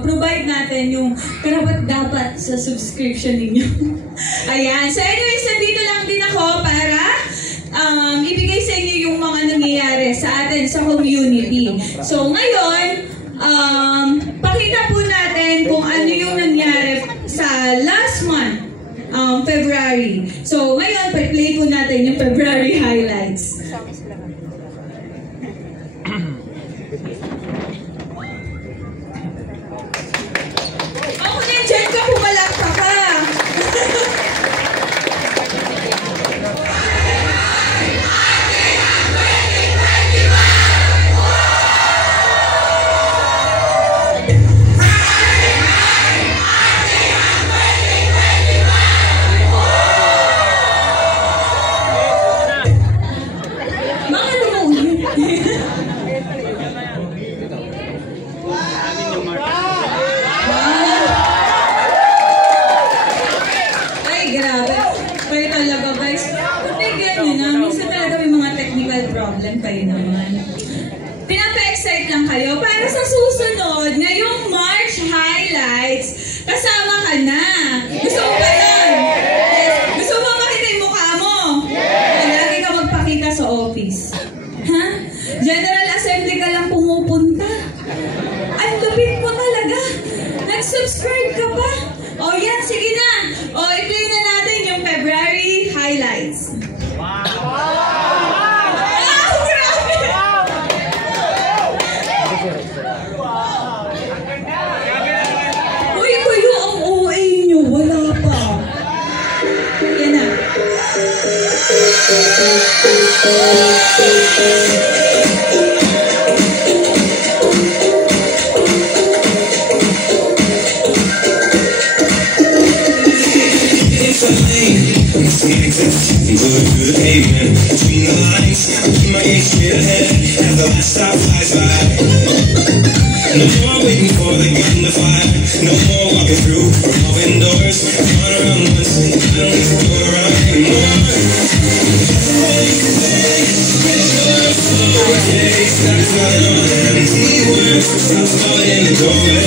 provide natin yung karapat-dapat sa subscription ninyo. Ayan. So anyways, nandito lang din ako para ibigay sa inyo yung mga nangyayari sa atin sa community. So ngayon, pakita po natin kung ano yung nangyari sa last month, February. So ngayon, play po natin yung February highlights. Ako din, dyan ka pumalakpa ka. Kayo naman. Pinapa-excite lang kayo para sa susunod, ngayong March highlights, kasama ka na. Gusto mo ba yun? Gusto mo makita yung mukha mo? Lagi ka magpakita sa office. Ha? General Assembly ka lang pumupunta. Ang lupit mo talaga. Nag-subscribe ka pa. O yan, sige na. O i-play na natin yung February highlights. Moving through the pavement, between the lines, I keep my gaze straight ahead as the last stop flies by. No more waiting for the gun to fire, no more walking through revolving doors. Run around once and I don't need to go around anymore. Satisfied on empty words, stop falling in the doorway.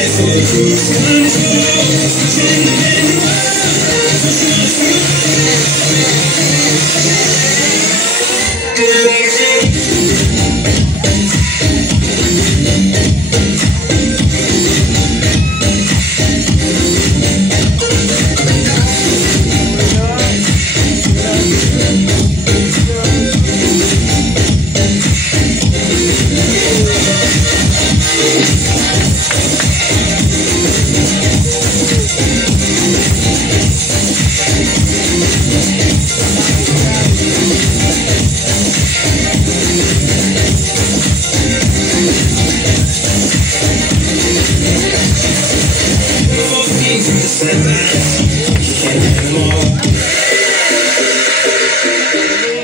It's for the cruise, time to go, pretend to end the world.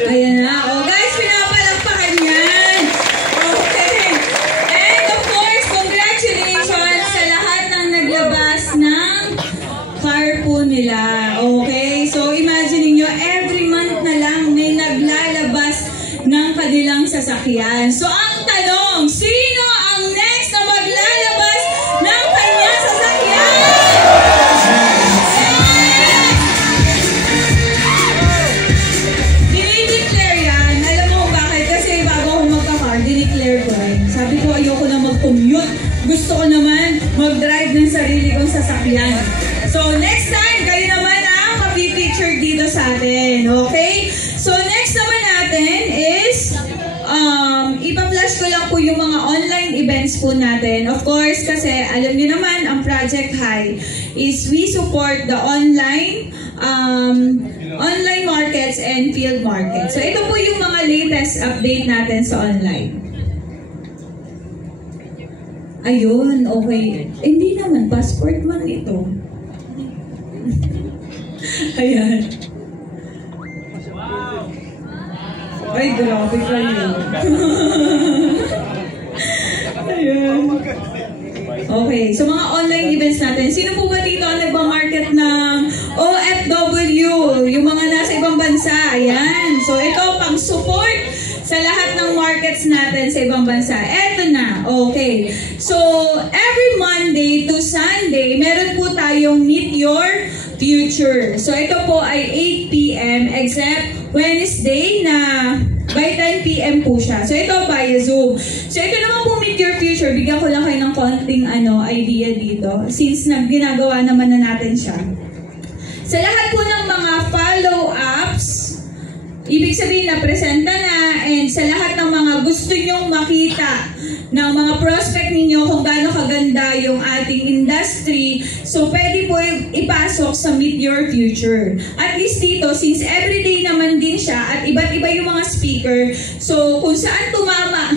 Ayan na. Oh, guys, pinapalakpakan yan. Okay. And of course, congratulations sa lahat ng naglabas ng carpool nila. Okay. So, imagine niyo every month na lang may naglalabas ng kanilang sasakyan. So, ang tanong, sino ang next na maglalabas ng kanyang sasakyan? Sabi ko, ayoko na mag-commute. Gusto ko naman mag-drive ng sarili kong sasakyan. So, next time, kayo naman ang mapipicture dito sa atin. Okay? So, next naman natin is ipa-flash ko lang po yung mga online events po natin. Of course, kasi alam niyo naman, ang Project High is we support the online markets and field markets. So, ito po yung mga latest update natin sa online. Ayun, okay. Hindi naman, passport man ito. Ayan. Ay, grabe kayo. Ayan. Okay, so mga online events natin. Sino po ba dito ang nagpa-market ng OFW? Yung mga nasa ibang bansa. Ayan. So ito, pang support sa lahat ng markets natin sa ibang bansa. Eto na. Okay. So, every Monday to Sunday, meron po tayong Meet Your Future. So, ito po ay 8 p.m. except Wednesday na by 10 p.m. po siya. So, ito via Zoom. So, ito naman po Meet Your Future. Bigyan ko lang kayo ng konting idea dito since ginagawa naman na natin siya. Sa lahat po ng mga follow-ups, ibig sabihin na presenta na, and sa lahat ng mga gusto nyong makita ng mga prospect ninyo kung gaano kaganda yung ating industry, so pwede po ipasok sa Meet Your Future. At least dito, since everyday naman din siya at iba't iba yung mga speaker, so kung saan tumama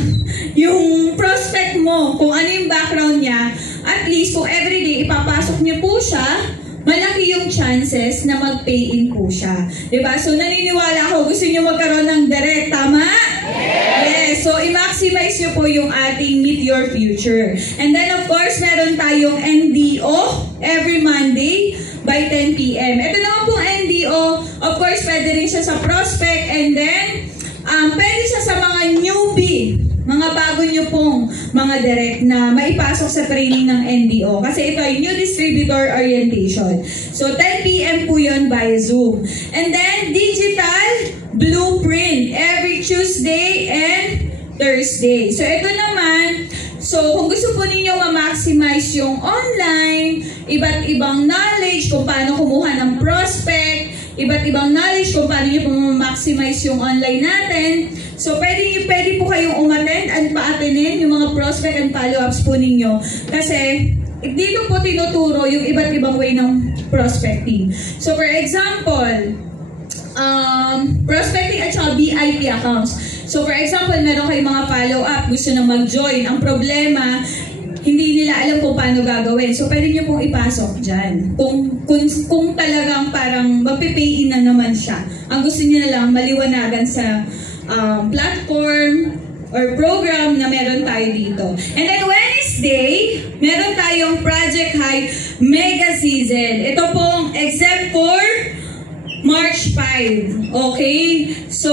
yung prospect mo, kung ano yung background niya, at least kung everyday ipapasok niyo po siya, malaki yung chances na mag-pay-in po siya. Diba? So, naniniwala ako, gusto nyo magkaroon ng direct, tama? Yes! So, i-maximize nyo po yung ating Meet Your Future. And then, of course, meron tayong NDO every Monday by 10 p.m. Ito naman pong NDO, of course, pwede rin siya sa prospect, and then, pwede siya sa mga newbie, mga bago nyo pong mga direct na maipasok sa training ng NDO. Kasi ito ay New Distributor Orientation. So, 10 p.m. po yun by Zoom. And then, Digital Blueprint every Tuesday and Thursday. So, ito naman, so kung gusto po ninyo ma-maximize yung online, iba't ibang knowledge kung paano kumuha ng prospect, iba't ibang knowledge kung paano nyo po ma-maximize yung online natin. So, pwede po kayong umattend at pa-attendin yung mga prospect and follow-ups po ninyo. Kasi, dito po tinuturo yung iba't ibang way ng prospecting. So, for example, prospecting at saka VIP accounts. So, for example, meron kayong mga follow-up, gusto na mag-join. Ang problema, hindi nila alam kung paano gagawin. So, pwede nyo pong ipasok dyan. Kung talagang parang magpipay-in na naman siya. Ang gusto nyo na lang maliwanagan sa platform or program na meron tayo dito. And then Wednesday, meron tayong Project High Mega Season. Ito pong except for March 5. Okay? So,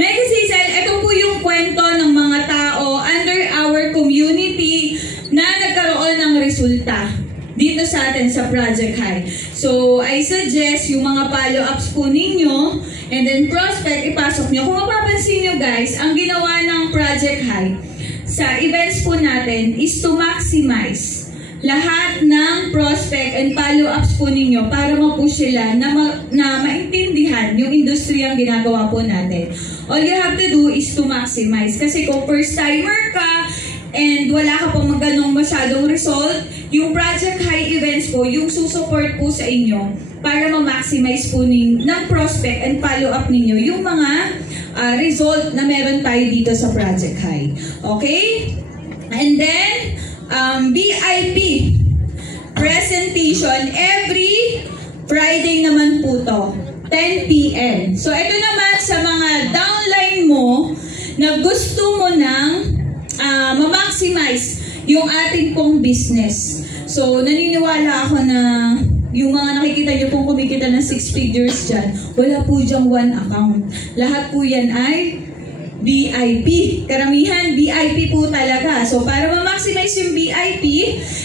Mega Season, ito po yung kwento ng mga tao under our community na nagkaroon ng resulta dito sa atin sa Project High. So, I suggest yung mga follow-ups po ninyo and then prospect, ipasok nyo. Kung mapapansin nyo guys, ang ginawa ng Project High sa events po natin is to maximize lahat ng prospect and follow-ups po ninyo para ma-push sila na maintindihan yung industriyang ginagawa po natin. All you have to do is to maximize. Kasi kung first-timer ka and wala ka pong ganong masyadong result, yung Project High events po, yung susupport po sa inyo para ma-maximize po ng prospect and follow-up ninyo yung mga result na meron tayo dito sa Project High. Okay? And then, VIP presentation every Friday naman po to, 10 p.m. So, ito naman sa mga downline mo na gusto mo nang ma-maximize yung ating pong business. So, naniniwala ako na yung mga nakikita nyo pong kumikita ng 6 figures dyan, wala po dyang one account. Lahat po yan ay VIP. Karamihan, VIP po talaga. So, para ma-maximize yung VIP,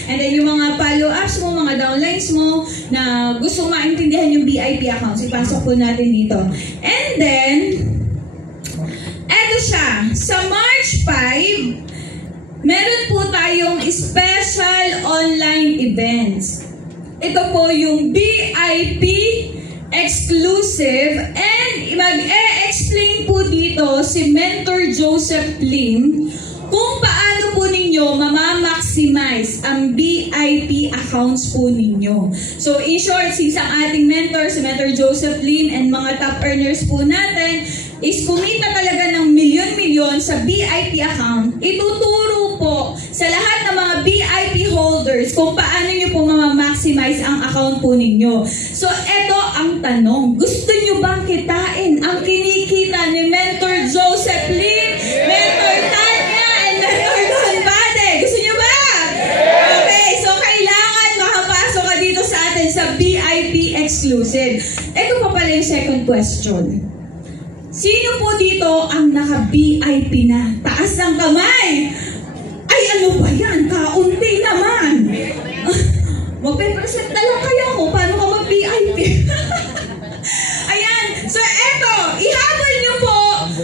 and then yung mga follow-ups mo, mga downlines mo, na gusto maintindihan yung VIP accounts, ipasok po natin dito. And then, eto siya. Sa March 5, meron po tayong special online events. Ito po yung VIP exclusive, and mag-e-explain po dito si Mentor Joseph Lim kung paano po ninyo mamamaximize ang VIP accounts po ninyo. So in short, since ang ating mentor, si Mentor Joseph Lim and mga top earners po natin is kumita talaga ng milyon-milyon sa VIP account, ituturo po sa lahat ng mga VIP holders kung paano nyo po mamamaximize ang account po ninyo. So, eto ang tanong. Gusto nyo bang kitain ang kinikita ni Mentor Joseph Lim, Mentor Tanya, and Mentor Don Bade? Gusto nyo ba? Okay, so kailangan makapasok ka dito sa atin sa VIP exclusive. Ito pa pala yung second question. Sino po dito ang naka-VIP na? Taas ng kamay! ano ba yan? Kaunti naman. Magpe-present na lang kaya ako. Paano ka mag-VIP? Ayan. So, eto. Ihabol nyo po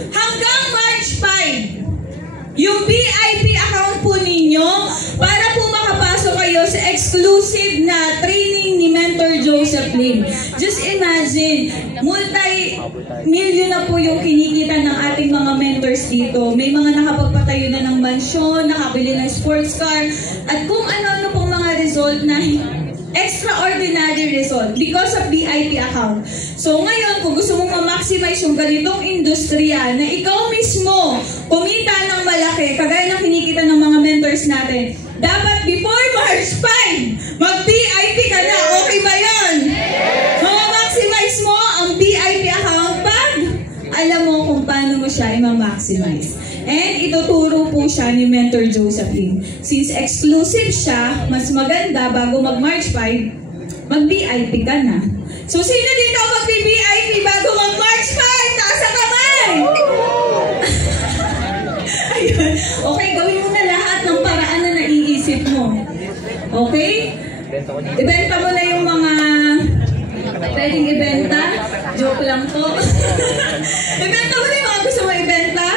hanggang March 5. Yung VIP account po ninyo para po makapasok kayo sa exclusive na training ni Mentor Joseph Lim. Just imagine, multi-million na po yung kinikita ng ating mga mentors dito. May mga nakapagpatayo na ng mansyon, nakabili ng sports car, at kung ano-ano pong mga result na extraordinary result because of VIP account. So ngayon, kung gusto mong ma-maximize yung ganitong industriya na ikaw mismo kumita ng malaki, kagaya ng kinikita ng mga mentors natin, dapat before March 5, mag-VIP ka na. Okay ba yun? Ma-maximize mo ang VIP account pag alam mo kung paano mo siya i-maximize. And ituturo po siya ni Mentor Joseph Lim. Since exclusive siya, mas maganda bago mag-March 5, mag-VIP ka na. So, sino dito mag-VIP bago mag-March 5? Taas ang kamay! Ayun. Okay, gawin mo na lahat ng paraan na naiisip mo. Okay? Ibenta mo na yung mga pwedeng ibenta. Joke lang po. Ibenta mo na yung mga gusto mo ibenta.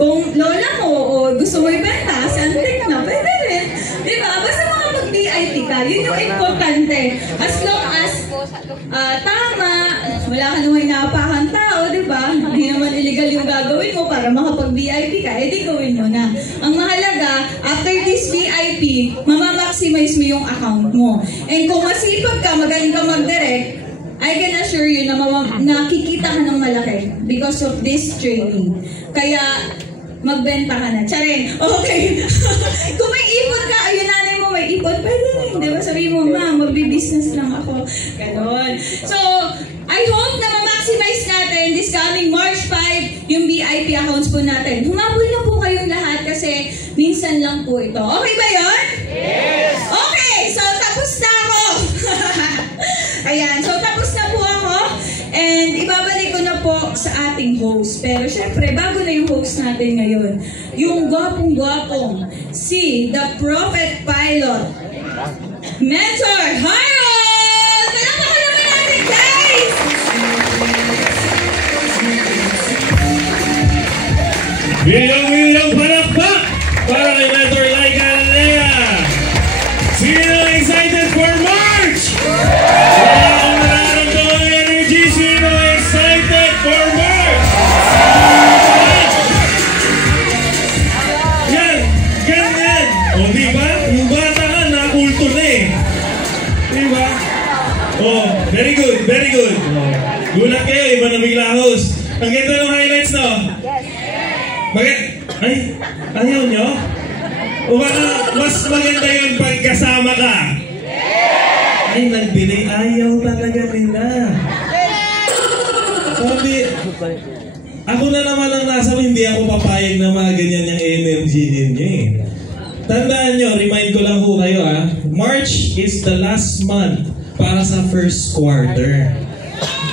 Kung lola mo o gusto mo ibenta, santik na, pwede rin. Diba? Basta mga mag-VIP ka, yun yung importante. As long as tama, wala ka naman inaapakan tao, diba? Hindi naman illegal yung gagawin mo para makapag-VIP ka, edi gawin mo na. Ang mahalaga, after this VIP, mamamaximize mo yung account mo. And kung masipag ka, magaling ka mag-direct, I can assure you na nakikita ka ng malaki because of this training. Kaya, magbenta ka na. Charing, okay. Kung may ipon ka, ayun nanay mo may ipon, pwede rin. Diba? Sabi mo, ma, magbi-business lang ako. Ganon. So, I hope na ma-maximize natin this coming March 5 yung VIP accounts po natin. Humabol na po kayong lahat kasi minsan lang po ito. Okay ba yun? Yes! Okay! So, tapos na ako. Ayan. So, tapos na po ako. And ibabalik ko na po sa ating host. Pero syempre, bago na yung host natin ngayon, yung gwapong-gwapong si The Prophet Pilot, Mentor Harold! Palakpakan naman natin, guys! Bilang-bilang palakpak para kay Mentor Laika Lea. Sino excited for March? Very good, very good. Gulat kayo, iba na bigla host. Ang ganda ng highlights, no? Yes. Ay, ayaw nyo? O baka mas maganda yun pag kasama ka? Ay, nagbili, ayaw talaga nila. Sabi, ako na naman ang nasa, hindi ako papayag na mga ganyan yung energy ninyo eh. Tandaan nyo, remind ko lang po kayo March is the last month para sa first quarter.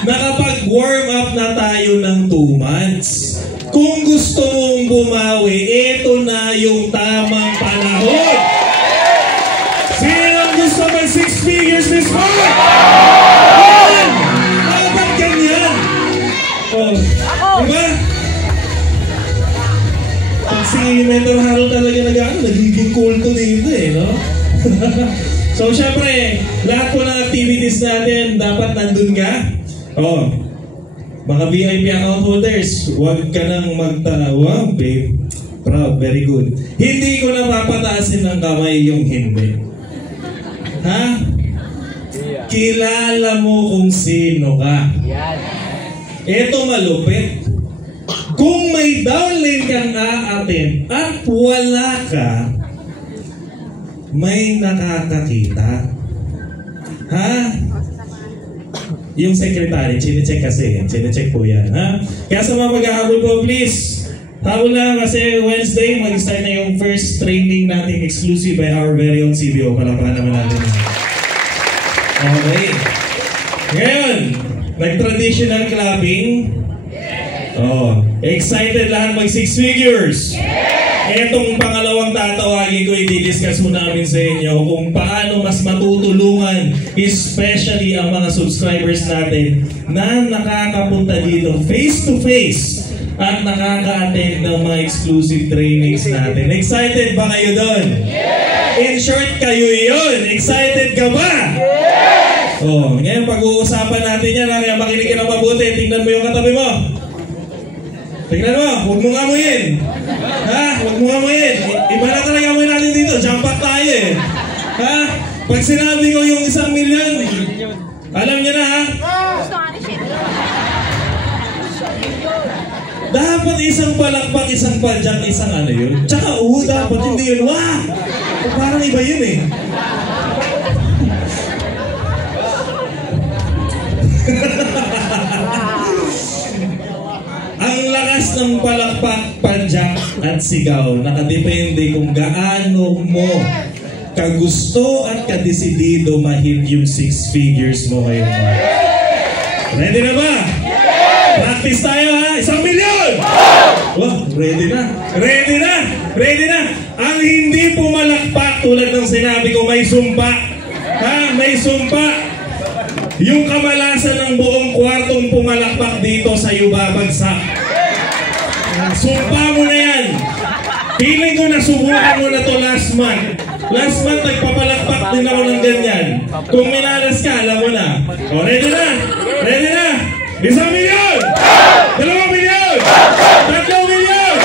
Nakapag-warm up na tayo ng 2 months. Kung gusto mong bumawi, ito na yung tamang panahon. Sino ang gusto mag 6 figures this month? Yan! Dapat ganyan. Diba? Si Mentor Harold talaga nagiging kulto dito no? So, syempre, lahat po ng activities natin, dapat nandun ka. Mga VIP account holders, huwag ka nang magtawa, babe. Proud, very good. Hindi ko na papataasin ng kamay yung hindi. Ha? Kilala mo kung sino ka. Ito malupit. Kung may downline kang aatin at wala ka, may nakakakita. Ha? Yung secretary, chinecheck kasi. Chinecheck po yan. Ha? Kaya sa mga maghahabol po, please. Habol na kasi Wednesday, mag-start na yung first training natin exclusive by our very own CBO. Palapakan naman natin. Okay. Ngayon, nag-traditional clapping. Oh, excited lahat mag 6 figures? Etong pangalawang tatawagin ko, i-discuss mo namin sa inyo kung paano mas matutulungan, especially ang mga subscribers natin na nakakapunta dito face to face at nakaka-attend ng mga exclusive trainings natin. Excited ba kayo doon? In short, kayo yun. Excited ka ba? Oh, ngayon pag-uusapan natin yan, kaya makinig ka na mabuti. Tingnan mo yung katabi mo. Tingnan mo, huwag mong amuyin. Ha? Huwag mong amuyin. Iba na talaga amuyin natin dito. Jump up tayo eh. Ha? Pag sinabi ko yung 1 milyon, alam niyo na ha? Dapat isang palakpak, isang padyak, isang ano yun. Tsaka dapat hindi yun. Wah! Parang iba yun eh. Ang lakas ng palakpak, padyak at sigaw nakadepende kung gaano mo kagusto at kadesidido mahit yung 6 figures mo ngayong month. Ready na ba? Practice tayo ha! 1 milyon! Wow, ready na! Ready na! Ready na! Ang hindi pumalakpak tulad ng sinabi ko, may sumpa. Ha? May sumpa. Yung kamalasan ng buong kwartong pumalakpak dito sa iyo babagsak. Sumpa mo na yan. Feeling ko nasubukan mo na to last month. Last month nagpapalakpak din ako ng ganyan. Kung minalas ka, alam mo na. O, ready na? Ready na? 1 milyon! 2 milyon! 3 milyon!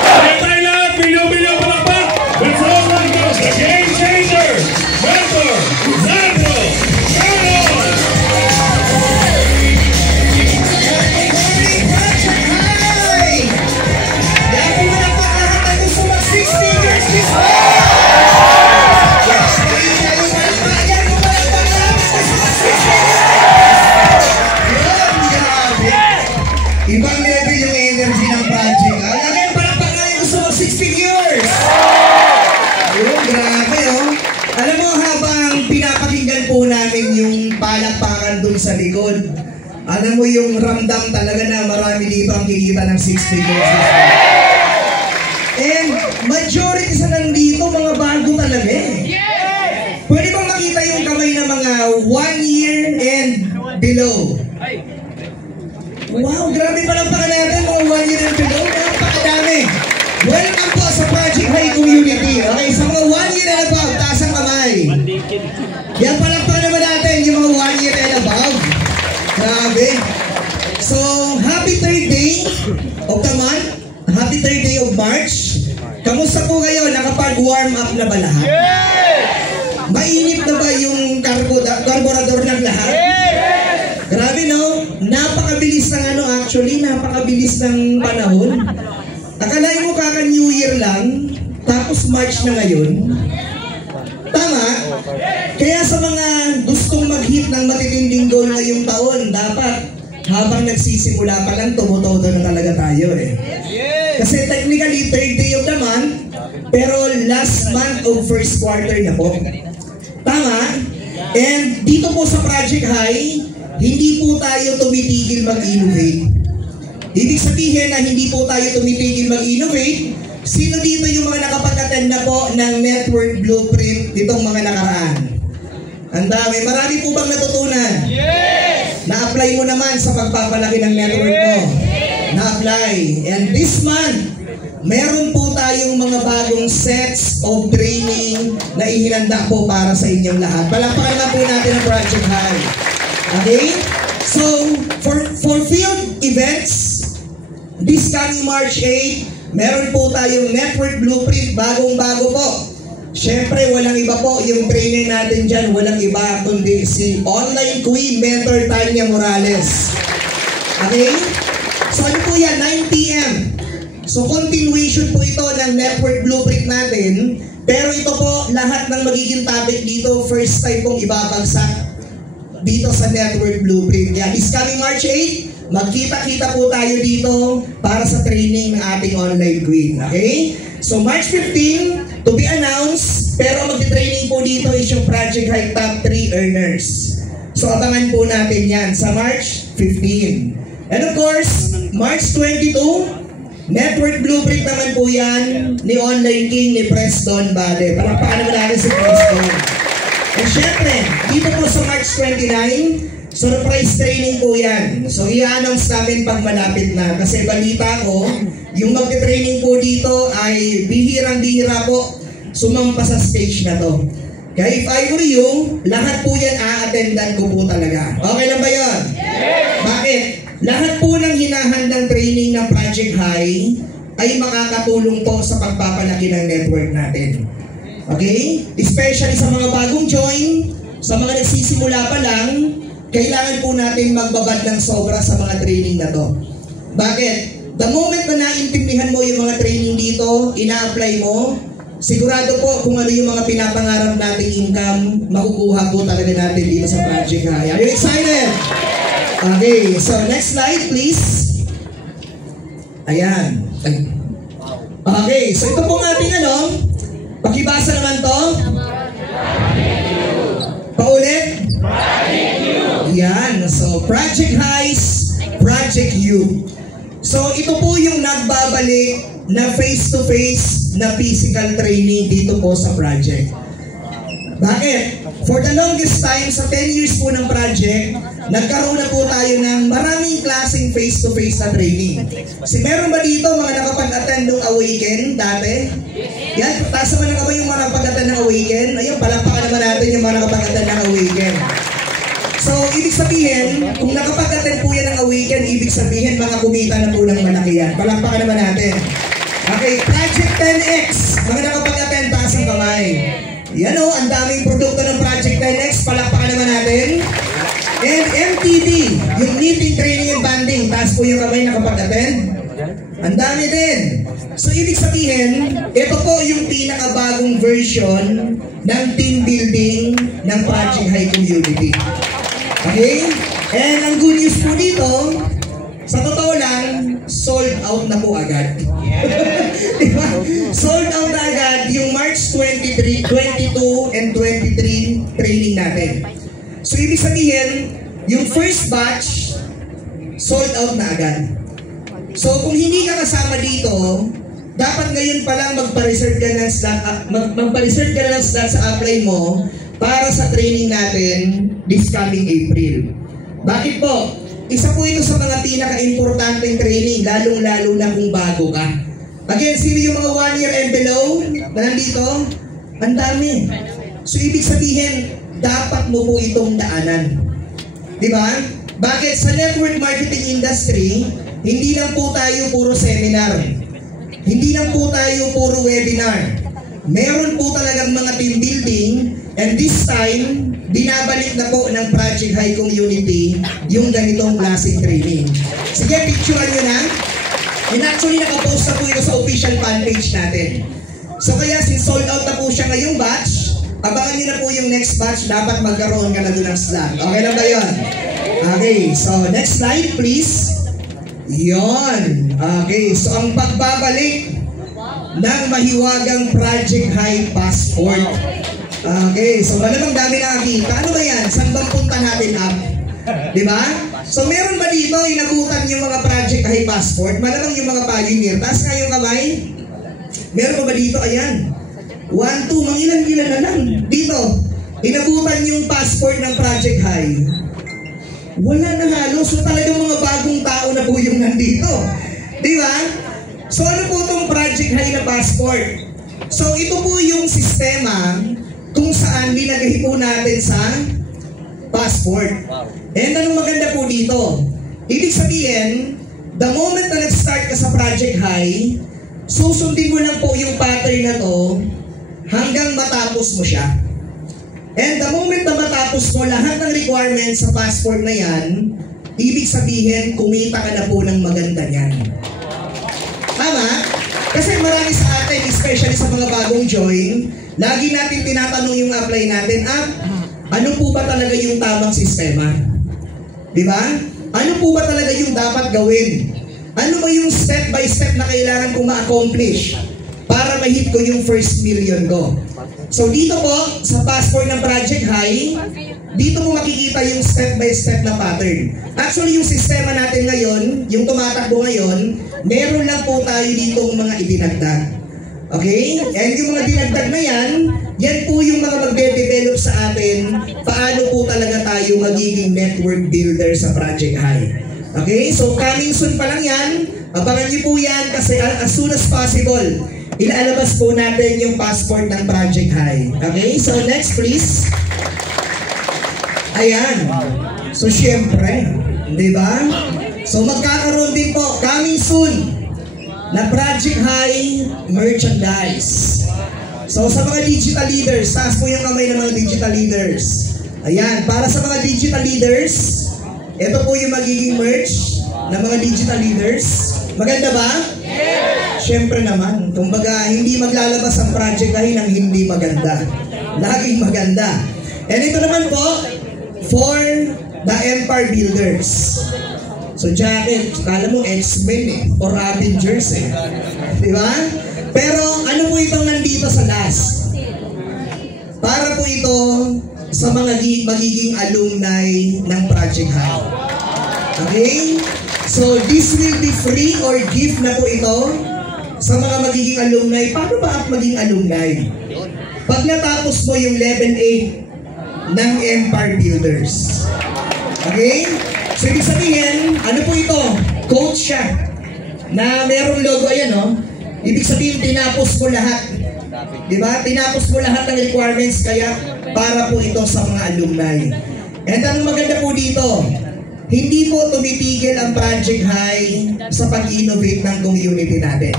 Kaya tayo lahat, milyon-milyon palakpak! Let's all welcome the game changer, Mentor Zandro Carlos! Ibang level yung energy ng project. Ngayon, palakpak na yung gusto mag 6 figures. Yun, grabe oh. Alam mo, habang pinapakinggan po namin yung palakpakan dun sa likod, alam mo yung ramdam talaga na marami dito ang kikita ng 6 figures. And majority sa nandito, mga bago talaga eh. Pwede bang makita yung kamay ng mga 1 year and below? Wow, grabe palakpakan natin mga 1 year and below. Napakadami. Welcome po sa Project High Community. Okay, sa mga 1 year and above, taas ang kamay. Yan palakpakan naman natin yung mga 1 year and above. Grabe. So, happy 3rd day of the month. Happy 3rd day of March. Kamusta po kayo? Nakapag-warm up na ba lahat? Mainit na ba yung carburetor ng lahat? Grabe no? Napakabilis ng napakabilis ng panahon. Akalain mo kaka-New Year lang, tapos March na ngayon. Tama? Kaya sa mga gustong mag-hit ng matitinding goal ngayong taon, dapat habang nagsisimula pa lang, tumutodo na talaga tayo eh. Kasi technically, 3rd day of the month, pero last month of 1st quarter na po. Tama? And dito po sa Project High, hindi po tayo tumitigil mag-innovate. Ibig sabihin na hindi po tayo tumitigil mag-innovate. Sino dito yung mga nakapag-attend na po ng Network Blueprint nitong mga nakaraan? Ang dami. Marami po bang natutunan? Yes! Na-apply mo naman sa pagpapalaki ng network mo. Na-apply. And this month, meron po tayong mga bagong sets of training na ihinanda po para sa inyong lahat. Palakpakan na po natin ang Project High. Okay? So, for field events, this coming March 8, meron po tayong Network Blueprint, bagong-bago po. Siyempre, walang iba po, yung trainer natin dyan, walang iba, kundi si Online Queen Mentor Tanya Morales. Okay? So, ano po yan? 9 p.m. So, continuation po ito ng Network Blueprint natin. Pero ito po, lahat ng magiging topic dito, first time pong ibabagsak dito sa Network Blueprint. Yeah, this coming March 8, magkita-kita po tayo dito para sa training ng ating Online Queen. Okay? So March 15, to be announced, pero magti-training po dito is yung Project High Top 3 Earners. So abangan po natin yan sa March 15. And of course, March 22, Network Blueprint naman po yan ni Online King ni Preston Bade. Palakpakan naman natin si Preston. At syempre, dito po sa March 29, surprise training po yan. So i-announce namin pag malapit na. Kasi balita ko, yung magte-training po dito ay bihirang-bihira po sumampa sa stage na to. Kaya if I were you, lahat po yan a-attendan ko po talaga. Okay lang ba yun? Yes! Bakit? Lahat po ng hinahandang training ng Project High ay makakatulong po sa pagpapalaki ng network natin. Okay? Especially sa mga bagong join, sa mga nagsisimula pa lang, kailangan po natin magbabad ng sobra sa mga training na to. Bakit? The moment na naintindihan mo yung mga training dito, ina-apply mo, sigurado po kung ano yung mga pinapangarap nating income, makukuha po talaga natin dito sa Project High. Are you excited? Okay, so next slide please. Ayan. Okay, so ito pong ating pakibasa naman to. Paulit? Yan, so Project High's Project U. So ito po yung nagbabalik na face-to-face na physical training dito po sa project. Bakit? For the longest time, sa 10 years po ng project, nagkaroon na po tayo ng maraming klaseng face-to-face na training. Kasi meron ba dito mga nakapag-attend ng Awaken dati? Yan, taas naman ng kamay yung mga nakapag-attend ng Awaken. Ayun, palakpakan naman natin yung mga nakapag-attend ng Awaken. So, ibig sabihin, kung nakapag-attend po yan ng Awaken, ibig sabihin, mga kumita na po ng malaki yan. Palakpakan naman natin. Okay, Project 10X. Mga nakapag-attend, taas ang kamay. Yan ang daming produkto ng Project 10X. Palakpakan naman natin. And MTB, yung knitting, training, and banding. Taas po yung kamay nakapag-attend. Ang dami din. So, ibig sabihin, ito po yung pinakabagong version ng team building ng Project High Community. Okay? And ang good news po dito, sa totoo lang, sold out na po agad. Diba? Sold out na agad yung March 23, 22, and 23 training natin. So, ibig sabihin, yung first batch, sold out na agad. So, kung hindi ka kasama dito, dapat ngayon pa lang magpa-reserve ka ng slot, magpa-reserve ka ng slot sa apply mo para sa training natin this coming April. Bakit po? Isa po ito sa mga pinaka-importanteng training, lalong-lalo na kung bago ka. Again, sino yung mga 1 year and below na nandito? Ang dami. So, ibig sabihin, dapat mo po itong daanan. Diba? Bakit? Sa network marketing industry, hindi lang po tayo puro seminar. Hindi lang po tayo puro webinar. Meron po talagang mga team building, and this time, binabalik na po ng Project High Community yung ganitong klaseng training. Sige, picturean nyo na. And actually, nakapost na po ito sa official fan page natin. So kaya, since sold out na po siya ngayong batch, abangan nyo na po yung next batch, dapat magkaroon ka na doon ng slot. Okay lang ba yun? Okay, so next slide please. Yon. Okay, so ang pagbabalik ng mahiwagang Project High Passport. Okay, so malamang dami nakakita. Ano ba yan? Saan bang punta natin up? Diba? So meron ba dito inabutan yung mga Project High Passport? Malamang yung mga pioneer. Taas nga yung kamay. Meron ba dito? Ayan. 1, 2, mangilan-ilan na lang. Dito, inabutan yung passport ng Project High. Wala na halos. So talagang mga bagong tao na po yung nandito. Diba? So ano po itong Project High na passport? So ito po yung sistema kung saan nilagay po natin sa passport. And anong maganda po dito? Ibig sabihin, the moment na nag-start ka sa Project High, susundin mo lang po yung pattern na to hanggang matapos mo siya. And the moment na matapos mo lahat ng requirements sa passport na yan, ibig sabihin, kumita ka na po ng maganda niyan. Tama? Kasi marami sa atin, especially sa mga bagong join, lagi natin tinatanong yung apply natin, ano po ba talaga yung tamang sistema? Diba? Ano po ba talaga yung dapat gawin? Ano ba yung step by step na kailangan kong ma-accomplish para ma-hit ko yung first million ko? So dito po, sa passport ng Project High, dito mo makikita yung step by step na pattern. Actually, yung sistema natin ngayon, yung tumatakbo ngayon, meron lang po tayo ditong mga idinagdag. Okay? And yung mga dinagdag na yan po yung mga magde-develop sa atin paano po talaga tayo magiging network builder sa Project High. Okay? So, coming soon pa lang yan. Abangan niyo po yan kasi as soon as possible, ilalabas po natin yung passport ng Project High. Okay? So, next please. Ayan. So, syempre, di ba? So, magkakaroon din po, coming soon, na Project High merchandise. So, sa mga digital leaders, taas po yung kamay ng mga digital leaders. Ayan, para sa mga digital leaders, ito po yung magiging merch ng mga digital leaders. Maganda ba? Yes! Syempre naman, kumbaga, hindi maglalabas ang Project High ng hindi maganda. Laging maganda. And ito naman po, for the Empire Builders. So jacket, kala mo X-Men or Avengers di ba? Pero ano po itong nandito sa last? Para po ito sa mga magiging alumni ng Project High. Okay? So this will be free or gift na po ito sa mga magiging alumni. Paano ba at maging alumni? Pag natapos mo yung level 8 ng Empire Builders. Okay? So, ibig sabihin, ano po ito? Code siya. Na merong logo, ayan, no? Ibig sabihin, tinapos mo lahat. Diba? Tinapos mo lahat ng requirements, kaya para po ito sa mga alumni. And ang maganda po dito, hindi po tumitigil ang Project High sa pag-innovate ng community natin.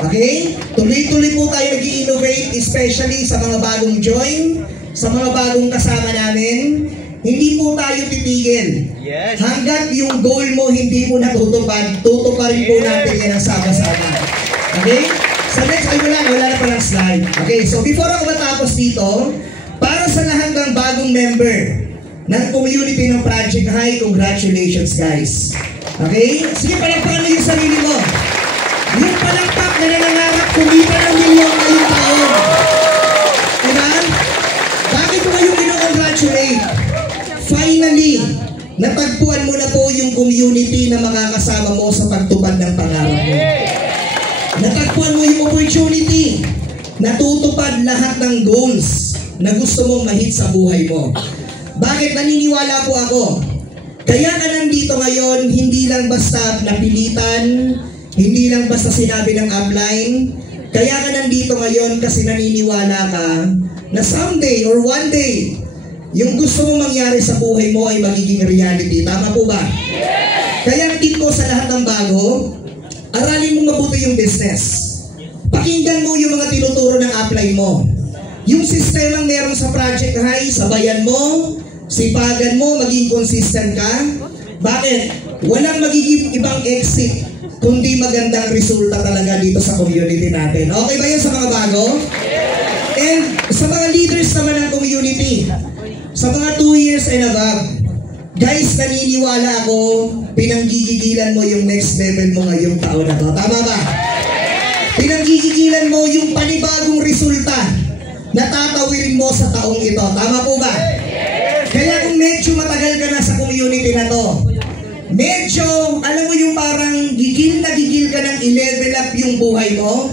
Okay? Tuloy-tuloy po tayo nag-i-innovate, especially sa mga bagong join, sa mga bagong kasama namin. Hindi po tayo titigil. Yes. Hanggat yung goal mo hindi mo natutupad, tutuparin po natin yan ang sama-sama. Okay? So next, ay wala na palang slide. Okay, so before ako matapos dito, para sa lahat ng bagong member ng community ng Project High, congratulations guys. Okay? Sige, palakpakan mo yung sarili mo. Yung palakpak na nangangarap kumita ng milyon ngayong taon. Diba? Bakit mo kayong kinongratulate? Finally, natagpuan mo na po yung community na makakasama mo sa pagtupad ng pangarap mo. Natagpuan mo yung opportunity na tutupad lahat ng goals na gusto mong ma-hit sa buhay mo. Bakit? Naniniwala po ako. Kaya ka nandito ngayon, hindi lang basta napilitan, hindi lang basta sinabi ng upline. Kaya ka nandito ngayon kasi naniniwala ka na someday or one day, yung gusto mong mangyari sa buhay mo ay magiging reality. Tama po ba? Yes! Kaya ang tip ko sa lahat ng bago, aralin mo mabuti yung business. Pakinggan mo yung mga tinuturo ng upline mo. Yung sistemang meron sa Project High, sabayan mo, sipagan mo, maging consistent ka. Bakit? Walang magiging ibang exit kundi magandang resulta talaga dito sa community natin. Okay ba yun sa mga bago? Yes! And sa mga leaders naman ng community, sa mga 2 years and above, guys, naniniwala ako, pinanggigigilan mo yung next level mo ngayong taon na to. Tama ba? Pinanggigigilan mo yung panibagong resulta na tatawirin mo sa taong ito. Tama po ba? Kaya kung medyo matagal ka na sa community na to, medyo, alam mo yung parang gigil na gigil ka ng i-level up yung buhay mo,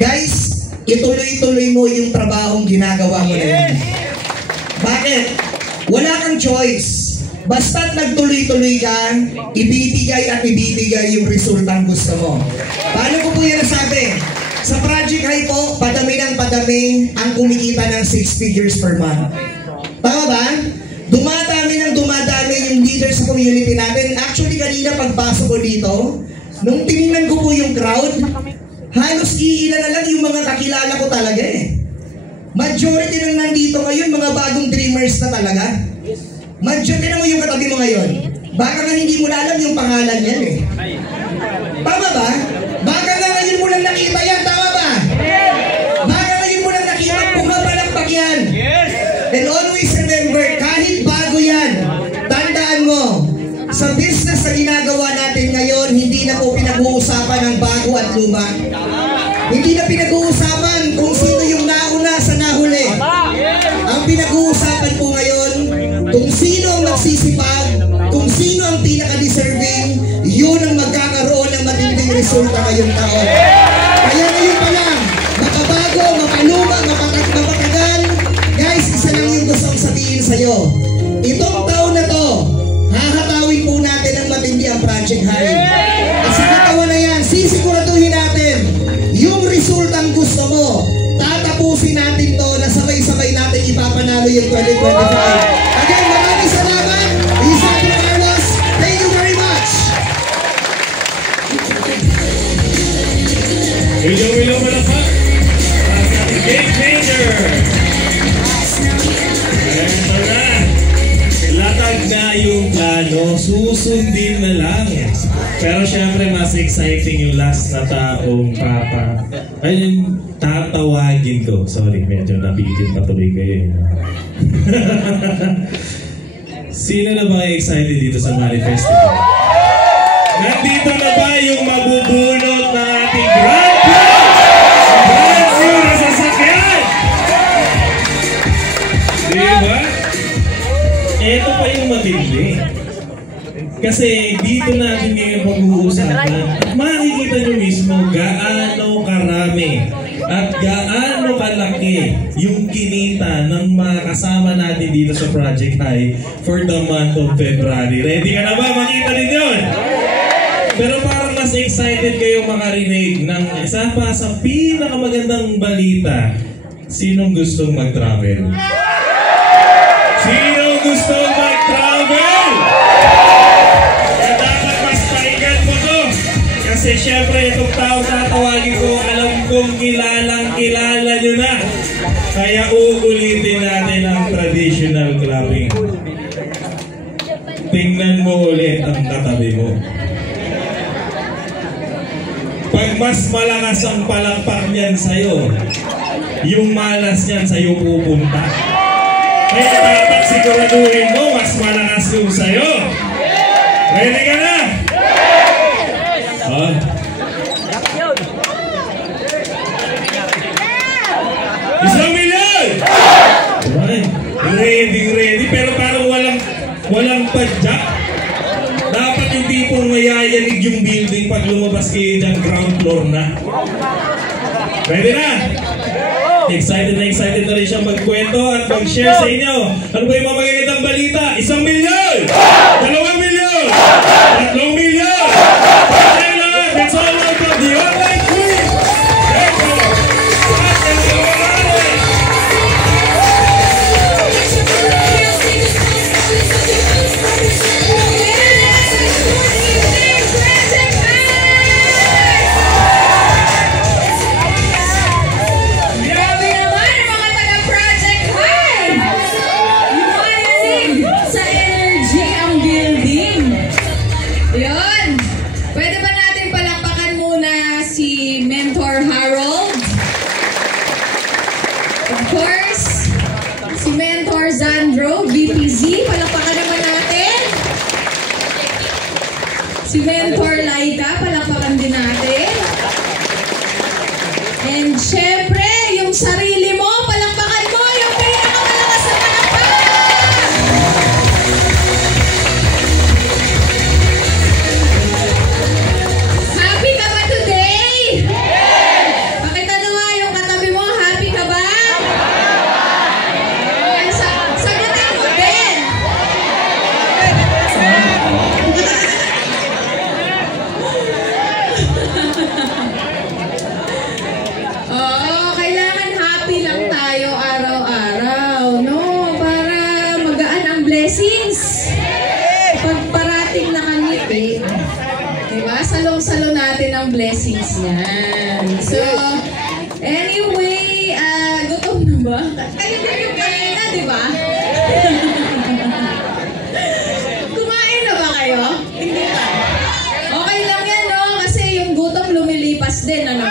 guys, ituloy-tuloy mo yung trabahong ginagawa mo na yun. Bakit? Wala kang choice. Basta't nagtuloy-tuloy ka, ibibigay at ibibigay yung resultang gusto mo. Paano ko po yan nasabi? Sa Project High po, padami ng padami ang kumikita ng 6 figures per month. Tama ba? Dumadami ng dumadami yung leader sa community natin. Actually, kanina pagpasok ko dito, nung tinignan ko po yung crowd, halos iilan na lang yung mga kakilala ko talaga Majority ng nandito ngayon, mga bagong dreamers na talaga. Majority na mo yung katabi mo ngayon. Baka nga hindi mo na alam yung pangalan yan Tama ba? Baka nga ngayon mo lang nakita yan. Tama ba? Baka ngayon mo lang nakita, pumapalakpak yan. And always remember, kahit bago yan, tandaan mo, sa business na ginagawa natin ngayon, hindi na po pinag-uusapan ng bago at luma. Hindi na pinag-uusapan kung sino yung nauna sa nahuli. Ang pinag-uusapan po ngayon kung sino ang magsisipag, kung sino ang pinaka-deserving, yun ang magkakaroon ng matinding resulta ngayong taon. Kaya ngayon pa lang, makabago, mapaluma, mapatagal, guys, isa lang yung gusto kong sabihin sa'yo. Itong taon na to, hahatawin po natin ng matindi ang Project Hive. At sa katawan na yan, sisiguraduhin natin yung resultang gusto mo. Tatapusin natin to na sabay-sabay natin ipapanalo yung 2025. Again, maraming salamat. Isaac Carlos, thank you very much. Willow Malapa, Game Changer. Ito na. Latag na yung plano, susundin na lang. Pero syempre mas exciting yung last na taong tatawagin ko. Sorry, medyo nabitin patuloy kayo. Sino na ba excited dito sa Mali Festival? Nandito na ba yung mabubunot na ating Grand new na sasakyan? Diba? Ito pa yung matindi. Kasi dito natin ngayon pag-uusapan at makikita nyo mismo gaano karami at gaano kalaki yung kinita ng mga kasama natin dito sa Project Hive for the month of February. Ready ka na ba? Makita din yun! Pero parang mas excited kayo makarinig ng isa pa sa pinakamagandang balita. Sinong gustong mag-travel? Sinong gustong mag-travel? Kasi syempre itong taong tatawagin ko, alam kong kilala nyo na. Kaya uulitin natin ang traditional clapping. Tingnan mo ulit ang katabi mo. Pag mas malakas ang palakpak niyan sa'yo, yung malas niyan sa'yo pupunta. Kaya dapat siguraduhin mo mas malakas yung sa'yo. Ready ka na? Isang milyon! Ready. Pero parang walang padyak. Dapat yung tipong mayayanig yung building pag lumabas kayo dyan, ground floor na. Ready na? Excited na rin siyang magkwento at mag-share sa inyo. Ano ba yung mga magagandang balita? 1 milyon! 2 milyon! 3 milyon! It's all about the online queen! Grabe naman mga taga-Project Hive! Yumayanig sa energy ang building. Yun! Pwede ba natin palakpakan muna si Mentor Harold? Of course, si Mentor Zandro, VPZ, palakpakan naman natin. Si Mentor Laika, palakpakan din natin. And syempre, yung sarili mo, palakpakan mo, yung pinakamalakas na palakpak! Happy ka ba today? Pakita na nga yung katabi mo, happy ka ba? Ay, sagutin mo din. Oo, kailangan happy lang tayo araw-araw, no? Para magaan ang blessings. Pag parating nakangiti, diba? Salong-salo natin ang blessings niyan. So, anyway, gutom na ba? Kayo din yung kanina, diba? Kumain na ba kayo? Hindi pa. Okay lang yan, no? Kasi yung gutom lumilipas din, ano?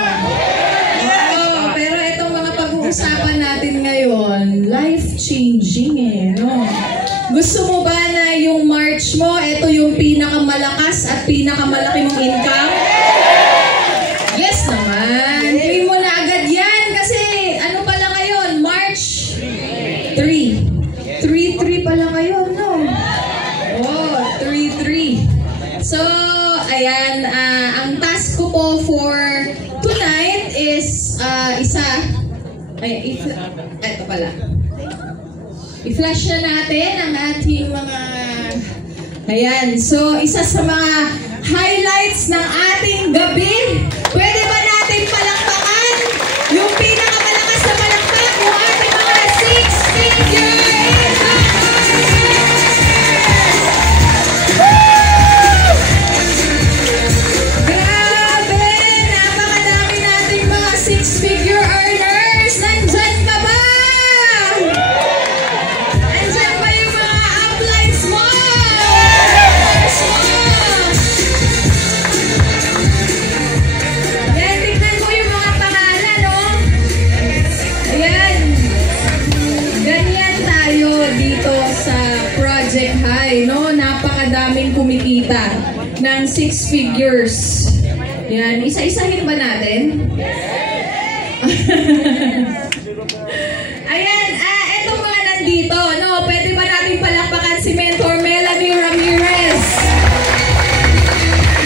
Oo, pero itong mga pag-uusapan natin ngayon, life-changing eh, no? Gusto mo ba na yung March mo, ito yung pinakamalakas at pinakamalaki mong income? Yes naman. Gawin mo na agad yan kasi ano pala ngayon? March 3. 3-3 pala kayo, no? Oh, 3-3. So, ayan, ang task ko po for tonight is ito pala. I-flash na natin ang ating mga, ayan, so isa sa mga highlights ng ating gabi. Pwede ba natin palakpakan yung pinakamalakas na palakpak, yung ating mga 6-figure income? Grabe! Napakadami nating mga 6-figure earners! Nandyan ka ba? Nandyan ba yung mga uplines mo? Earners mo? Yan, tignan mo yung mga pangalan, no? Ayan. Ganyan tayo dito sa Project High, no? Napakadaming kumikita ng 6 figures. Yan, isa-isahin ba natin? Ayan, etong mga nandito, no? Pwede ba natin palakpakan si Mentor Melanie Ramirez?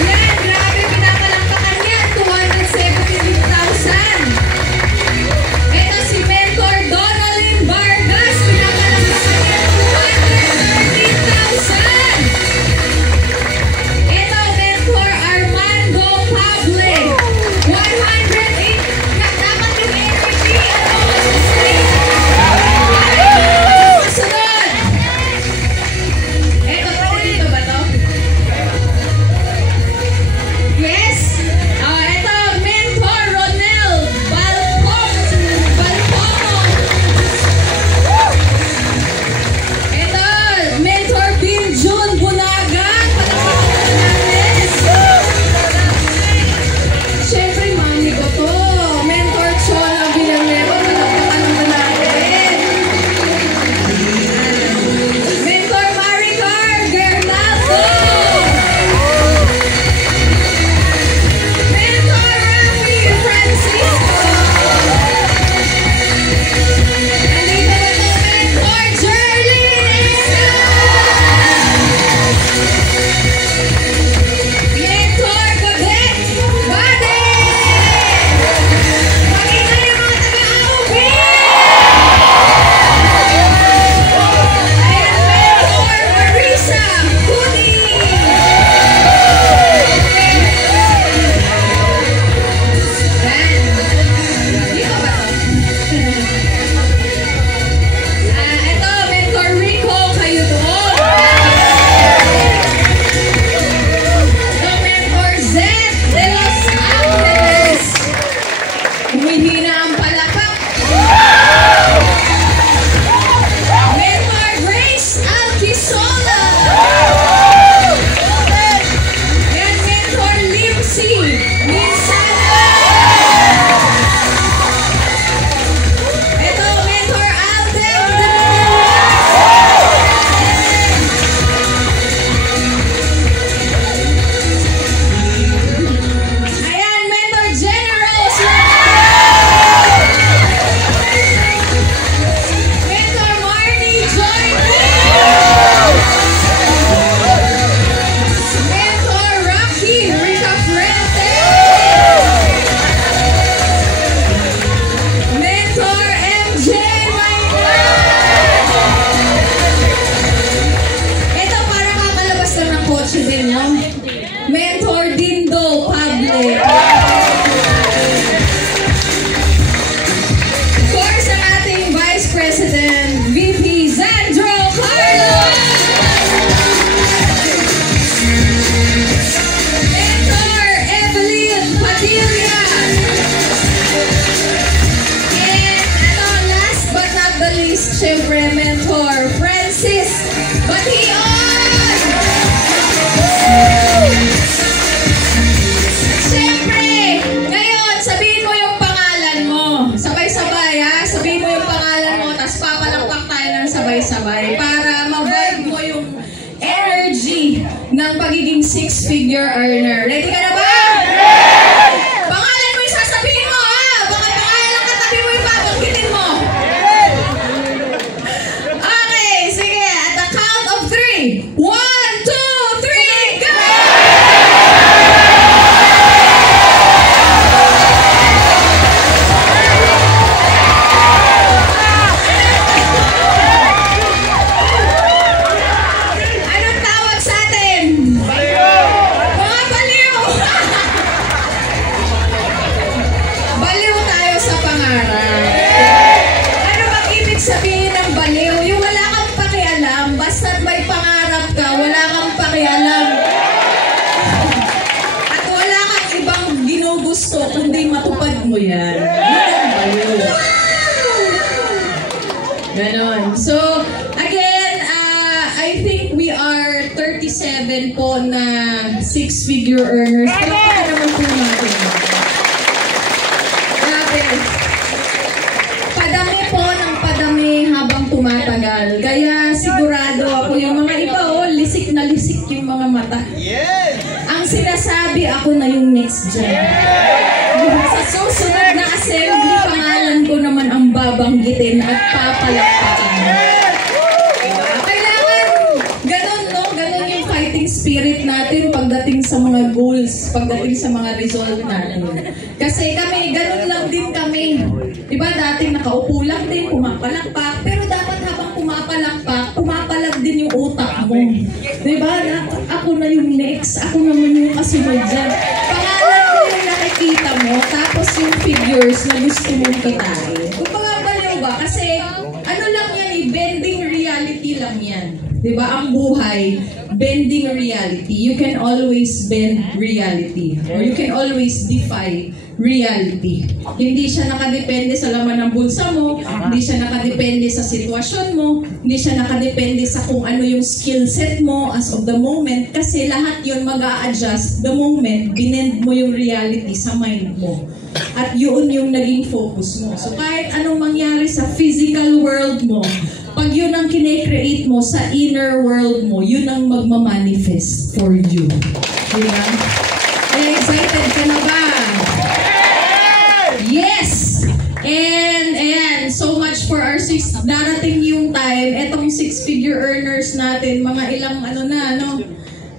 Yan, grabe, pinapalakpakan niya, 275,000. Ito si Mentor Donalyn Vargas, pinapalakpakan niya, 213,000. Ito, Mentor Armando Pable, 108. Dapat yung energy, masunod. Ito, pwede dito ba to? Yes. Ito, Mentor Ronel Balcomo. Ito, Mentor Binjun Bunagan. Palakpakan natin. Siyempre, mami ko to. Mentor Chona Villanueva. Palakpakan naman natin. Mentor Maricar Gernaldo. Mentor Rafi Francisco. Nandito na to, Mentor Jerlyn Esa. Mentor Babette Bade. Makita yung mga taga-AOB. Ayan, Mentor Marisa Hudi. Yan. Dito ba to? Ito, Mentor Rico Cayudoon. Ito, Mentor Zed de los Angeles. Humihina ang palakpak. Mentor Grace Alquisola. Yan, Mentor Lipsy Minsana. Ito, Mentor Alden Ayan, Mentor General Mentor Marnie Joy. Mentor Rocky Rica Frente. Mentor MJ Maynard. Ito parang kakalabas lang ng kotse din, no? Mentor Dindo Pable. Of course, ang ating Vice President, VP Zandro Carlos. Mentor Evelyn Padilla. And ito, last but not the least, syempre, Mentor Francis Bation. Siyempre, ngayon, sabihin mo yung pangalan mo. Sabay-sabay, ha? Sabihin mo yung pangalan mo, tapos papalakpak tayo ng sabay-sabay para ma-vibe mo yung energy ng pagiging 6-figure earner. Ready ka na ba? Pangalan mo yung sasabihin mo, ha? Baka pangalan ang katabi mo yung babanggitin mo. Okay, mo yan. Ganon. So, again, I think we are 37 po na 6-figure earners. Pero kaya naman po natin. Grabe. Padami po ng padami habang tumatagal. Kaya sigurado ako yung mga iba, lisik na lisik yung mga mata. Yes! Ang sinasabi, ako na yung next gen. Sa susunod na assembly, pangalan ko naman ang babanggitin at papalakpakan. Kailangan, ganun, no? Ganun yung fighting spirit natin pagdating sa mga goals, pagdating sa mga result natin. Kasi kami, ganun lang din kami. Diba, dating nakaupo lang din, pumapalakpak, pero dapat habang pumapalakpak, pumapalag din yung utak mo. Diba, ako na yung next, ako naman yung kasunod dyan. Pangalan ko yung nakikita mo, tapos yung figures na gusto mong kitain. Kung pangabaliw ba, kasi ano lang yan, bending reality lang yan. Diba, ang buhay, bending reality. You can always bend reality. Or you can always defy reality. Hindi siya nakadepende sa laman ng bulsa mo, hindi siya nakadepende sa sitwasyon mo, hindi siya nakadepende sa kung ano yung skill set mo as of the moment, kasi lahat yun mag-a-adjust the moment binend mo yung reality sa mind mo. At yun yung naging focus mo. So kahit anong mangyari sa physical world mo, pag yun ang kine-create mo sa inner world mo, yun ang magmamanifest for you. Diba? Excited ka na ba? Yes! And so much for our darating yung time, etong 6-figure earners natin, mga ilang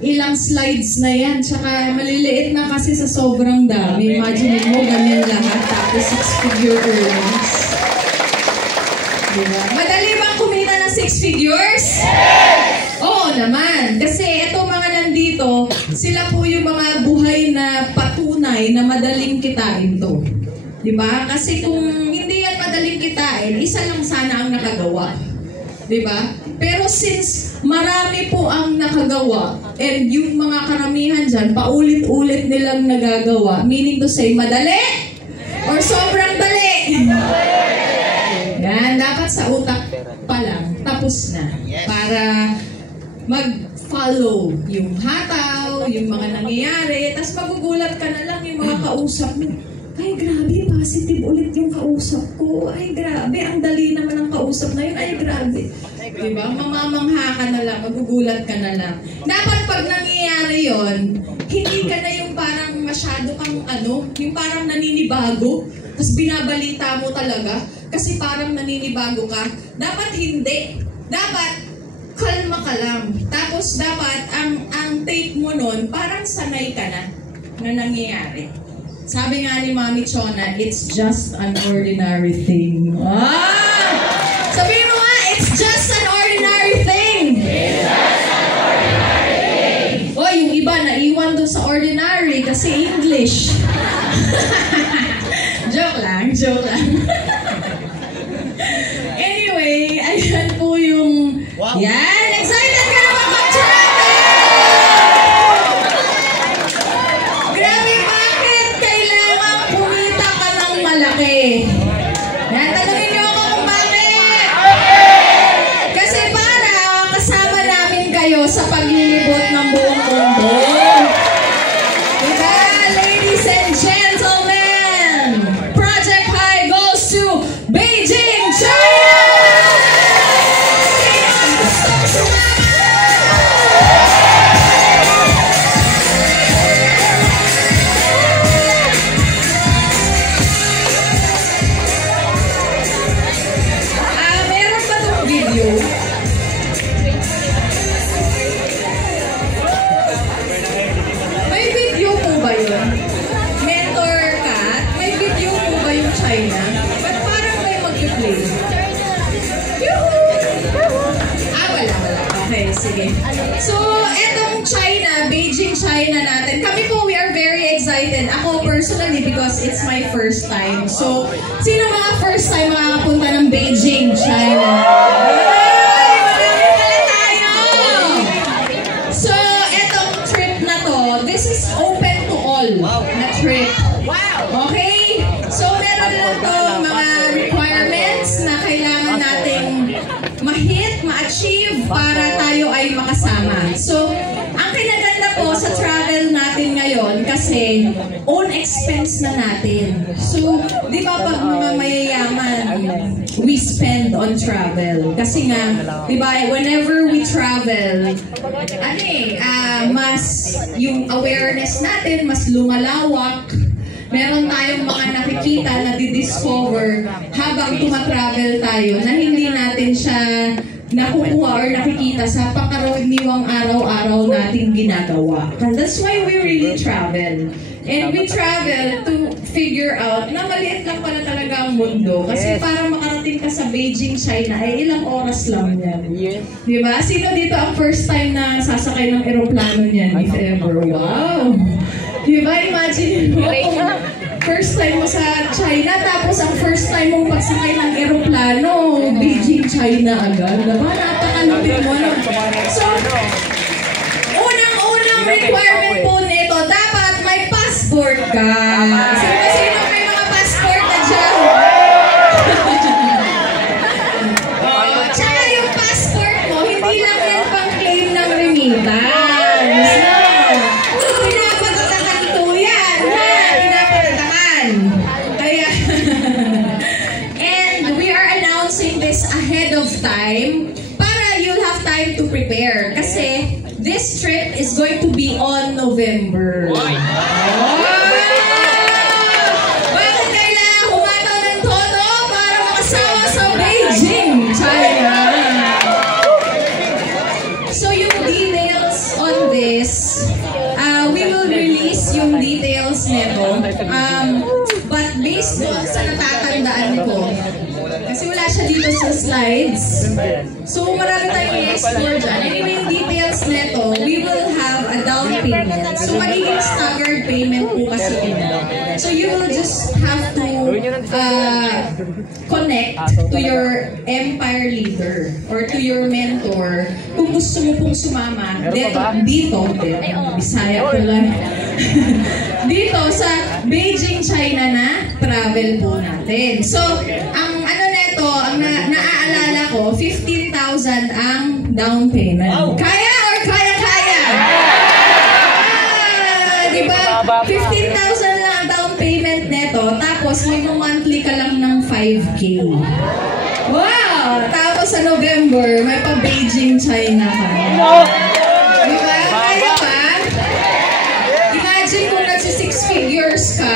ilang slides na yan, tsaka maliliit na kasi sa sobrang dami. Imagine mo, ganyan lahat, tapos 6-figure earners. Diba? Madali bang kumita ng 6 figures? Yes! Oo naman, kasi etong mga nandito, sila po yung mga buhay na patunay na madaling kitain to. Diba? Kasi kung hindi yan madaling kitain, isa lang sana ang nakagawa. Diba? Pero since marami po ang nakagawa, and yung mga karamihan dyan, paulit-ulit nilang nagagawa, meaning to say, madali? Or sobrang dali? Yan, dapat sa utak pa lang, tapos na. Para mag-follow yung hataw, yung mga nangyayari, tapos magugulat ka na lang yung mga kausap mo. Ay, grabe, positive ulit yung kausap ko. Ay, grabe, ang dali naman ang kausap na yun. Ay, grabe. Diba? Mamamangha ka na lang, magugulat ka na lang. Dapat pag nangyayari yon, hindi ka na yung parang masyado kang yung parang naninibago, tapos binabalita mo talaga, kasi parang naninibago ka. Dapat hindi. Dapat kalma ka lang. Tapos dapat ang take mo nun, parang sanay ka na nangyayari. Sabi nga ni Mami Chona, it's just an ordinary thing. Sabihin mo nga, it's just an ordinary thing. It's just an ordinary thing. O, yung iba naiwan doon sa ordinary kasi English. Joke lang. Anyway, ayan po yung... Wow. Yan, excited ka naman mag-travel! Grabe, bakit kailangan kumita ka ng malaki? Yan, tanungin niyo ako kung bakit! Kasi para kasama namin kayo sa paglilibot ng buong mundo. Diba, ladies and gentlemen, Project High goes to Beijing, China! Meron ba itong video? May video po ba yun? Mentor Kat, may video po ba yung China? Ba't parang may mag-play? Wala. Okay, sige. So, etong China, Beijing, China natin. Kami po, we are very excited. Ako personally, because it's my first time. So, sino mga first time makakapunta ng Beijing, China? Ay, marami pala tayo! So, etong trip na to, this is open to all na trip. Okay? So, kasi own expense na natin. So, di ba pag mga mayayaman, we spend on travel. Kasi nga, di ba, whenever we travel, mas yung awareness natin, mas lumalawak. Meron tayong mga nakikita na di-discover habang tumatravel tayo na hindi natin siya nakukuha or nakikita sa pangkaraniwang araw-araw nating ginagawa. And that's why we really travel. And we travel to figure out na maliit lang pala talaga ang mundo. Kasi para makarating ka sa Beijing, China, ay ilang oras lang yan. Diba? Sino dito ang first time na sasakay ng eroplano niyan? If ever. Wow! Diba? Imagine mo first time mo sa China, tapos ang first time mong pagsakay ng eroplano, Beijing, China agad. Diba? Napakalupit mo. So, unang-unang requirement po nito, dapat may passport ka. Sino may mga passport na dyan? Tsaka yung passport mo, hindi lang yan pang claim ng remittance. Ahead of time para you'll have time to prepare kasi this trip is going to be on November. Bakit kailangan humataw ng todo para makasama sa Beijing, China? So yung details on this, we will release yung details nito, but based on sa natatandaan ko, kasi wala siya dito sa slides. So, marami tayong i-explore dyan. Anyway, yung details nito, we will have a down payment. So, magiging staggered payment po kasi ito. So, you will just have to connect to your empire leader or to your mentor. Kung gusto mo pong sumama, dito, Bisaya ko lang. Dito sa Beijing, China na travel po natin. So, ang naaalala ko, 15,000 ang down payment. Kaya or kaya-kaya? Diba? 15,000 lang ang down payment neto, tapos mag-monthly ka lang ng 5K. Wow! Tapos sa November, may pa-Beijing, China ka. Diba? Kaya pa? Imagine kung nagsi-6 figures ka,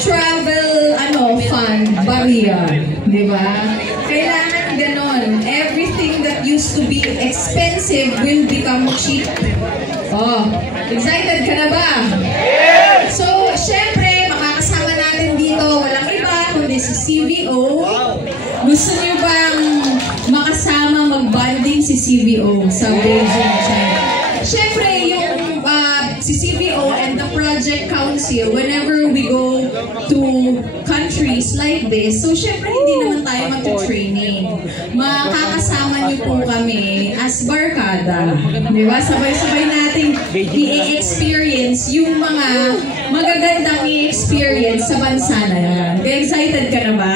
travel, fund, barrier. Diba? Kailangan ganon. Everything that used to be expensive will become cheap. Oh, excited ka na ba? So, syempre, makakasama natin dito, walang iba, kundi si CVO. Gusto niyo bang makasama mag-bonding si CVO sa Beijing, China? Syempre, yung si CVO and the Project Council, whenever we go to countries like this, so syempre hindi naman tayo mag-training. Makakasama niyo po kami as barkada. Diba? Sabay-sabay natin i-experience yung mga magagandang i-experience sa bansa na yan. Excited ka na ba?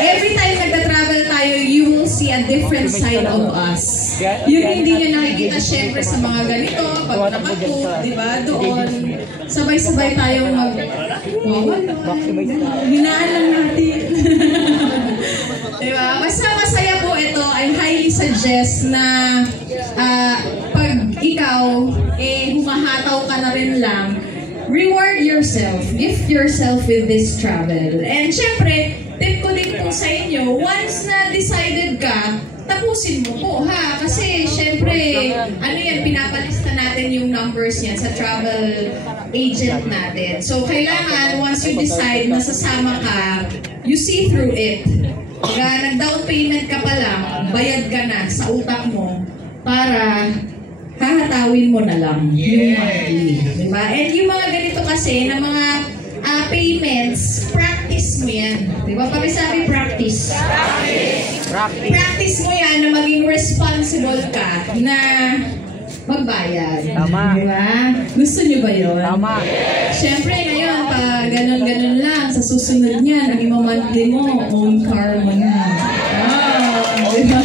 Every time nagta-travel tayo, you will see a different side of us. Yung hindi nyo nakikita syempre sa mga ganito, pag nakapoop, diba? Doon, sabay-sabay tayong hinaan lang natin. Diba? Basta masaya po ito. I highly suggest na pag ikaw, humahataw ka na rin lang, reward yourself. Gift yourself with this travel. And syempre, tip ko din po sa inyo, once na decided ka, tapusin mo po ha. Kasi syempre, pinapalista natin yung numbers niyan sa travel agent natin. So, kailangan, once you decide na sasama ka, you see through it. Nag-down payment ka pa lang, bayad ka na sa utak mo para hahatawin mo na lang yung monthly. Diba? And yung mga ganito kasi na mga payments, practice mo yan. Diba? Pakisabi practice. Practice mo yan na maging responsible ka na magbayad. Tama. Diba? Gusto nyo ba yun? Tama. Siyempre ngayon, pag ganun-ganun lang, sa susunod niya, naging monthly mo, own car mo na. Diba?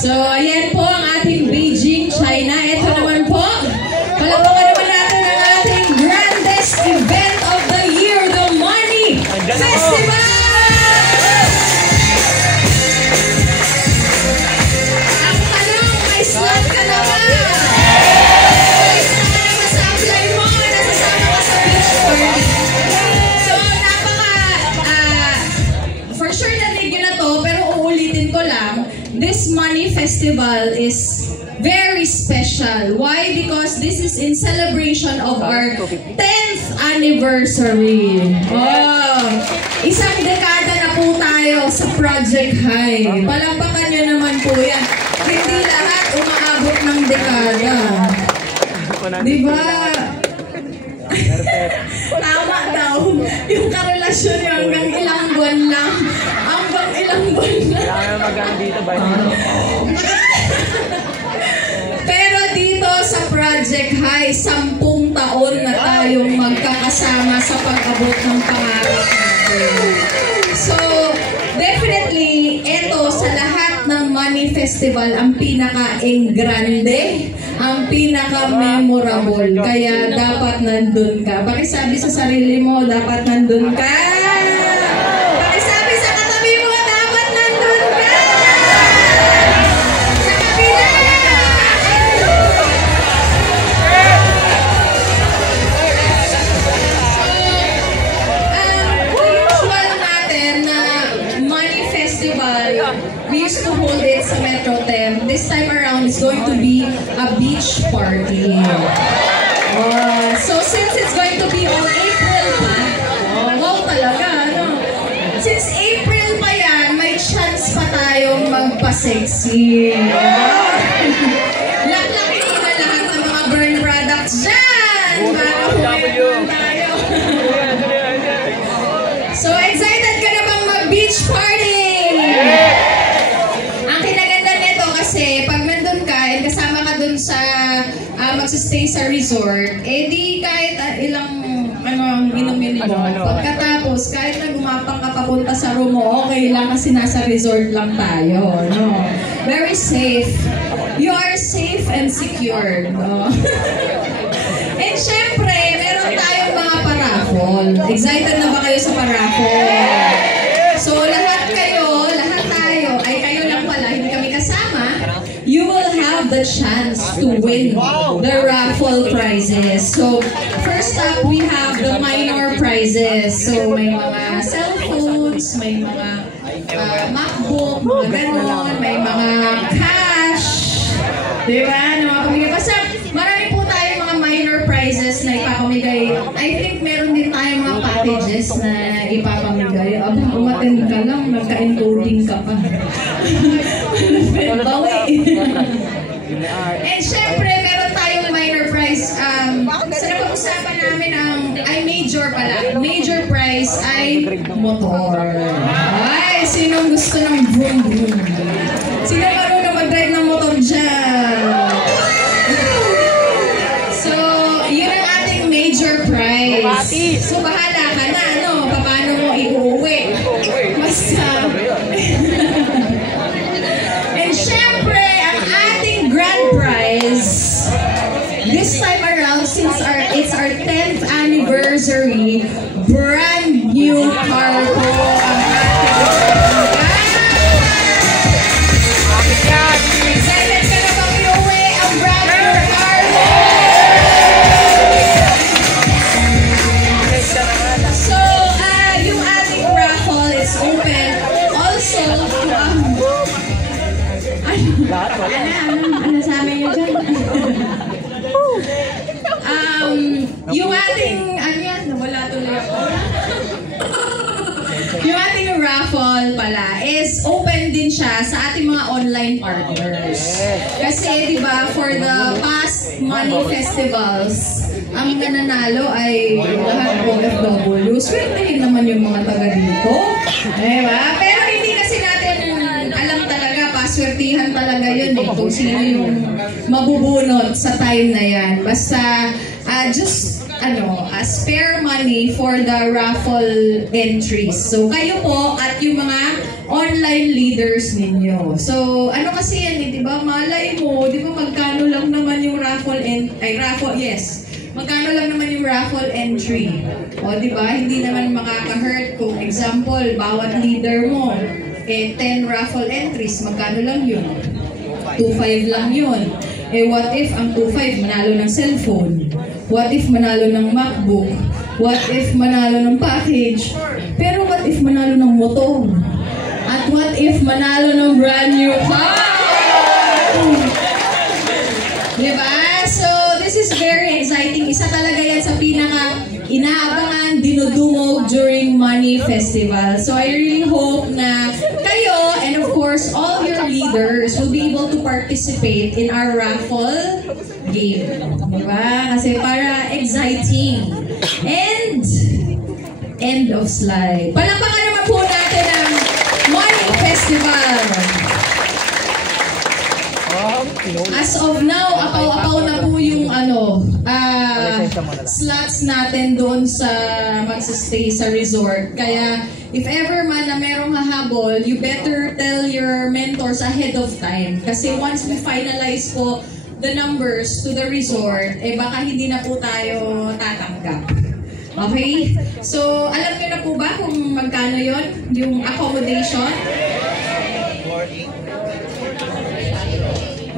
So, ayan po ang ating Beijing, China. Ito naman po, this Money Festival is very special. Why? Because this is in celebration of our 10th anniversary. Oh, isang dekada na po tayo sa Project High. Palampakan nyo naman po yan. Hindi lahat umaabot ng dekada. Diba? Tama daw. Yung karelasyon nyo hanggang ilang buwan lang. Hanggang ilang buwan lang. Pero dito sa Project High, 10 taon na tayong magkakasama sa pag-abot ng pangarap natin. So, definitely, ito sa lahat ng Money Festival, ang pinaka-engrande, ang pinaka-memorable. Kaya dapat nandun ka. Pakisabi sa sarili mo, dapat nandun ka. Pakisabi sa katabi mo, dapat nandun ka. Sa kabila. Usual natin na Money Festival, we used to hold it sa Metro Tem. This time around, it's going to be a beach party. So since it's going to be on April pa, wow talaga, ano? Since April pa yan, may chance pa tayong magpa-sexy. Laklakin mo na lahat ng mga burn products dyan! Para huwag tayo. So excited ka na bang mag-beach party? Ang kinaganda nito kasi pag nandun ka and kasama ka dun sa magsistay sa resort, eh di kahit ilang inumin mo. Pagkatapos, kahit na gumapang ka papunta sa room mo, okay lang kasi nasa resort lang tayo. No? Very safe. You are safe and secure. No? And syempre, meron tayong mga paraffol. Excited na ba kayo sa paraffol? So lahat kayo, lahat tayo, ay kayo lang pala, hindi kami kasama, you will have the chance to win the raffle prizes. So first up, we have the minor prizes. So may mga cellphones, may mga MacBook, mga ganon, may mga cash. Diba? Basta marami po tayong mga minor prizes na ipapamigay. I think meron din tayong mga packages na ipapamigay. Abang umattend ka lang, nagka-encoding ka pa. Bawi. And syempre, meron tayong minor prize. Sa napag-usapan namin ay major pala. Major prize ay motor. Ay, sinong gusto ng vroom vroom? Sino marunong mag-drive ng motor dyan? So, yun ang ating major prize. So, bahala ka na, ano? Paano mo iuwi? Basta. And syempre, ang ating grand prize, this time around, since it's our 10th anniversary, brand new car po ang ating excited ka na bang iuwi ang brand new car mo? So, yung ating raffle is open also to ano sa amin yun dyan? Yung ating, nawala tuloy ako. Yung ating raffle pala is open din siya sa ating mga online partners. Kasi, di ba, for the past Money Festivals, ang nananalo ay lahat OFW. Swertehin naman yung mga taga dito. Diba? Pero hindi kasi natin alam talaga, paswertihan talaga yun eh, kung sino yung mabubunot sa time na yan. Basta, just spare money for the raffle entries. So, kayo po at yung mga online leaders ninyo. So, ano kasi yan, di ba? Malay mo, di ba magkano lang naman yung magkano lang naman yung raffle entry. O, di ba? Hindi naman makaka-hurt kung example, bawat leader mo, 10 raffle entries, magkano lang yun? 2.5 lang yun. Eh, what if ang 2.5 manalo ng cellphone? What if manalo ng MacBook? What if manalo ng package? Pero what if manalo ng motor? At what if manalo ng brand new car? Festival. So I really hope na kayo and of course all your leaders will be able to participate in our raffle game. Diba? Kasi para exciting. And end of slide. Palakpakan naman po natin ang Morning Festival. As of now, apaw-apaw na po yung slots natin doon sa magsistay sa resort. Kaya if ever man na merong hahabol, you better tell your mentors ahead of time. Kasi once we finalize po the numbers to the resort, baka hindi na po tayo tatanggap. Okay? So, alam niyo na po ba kung magkano yon yung accommodation?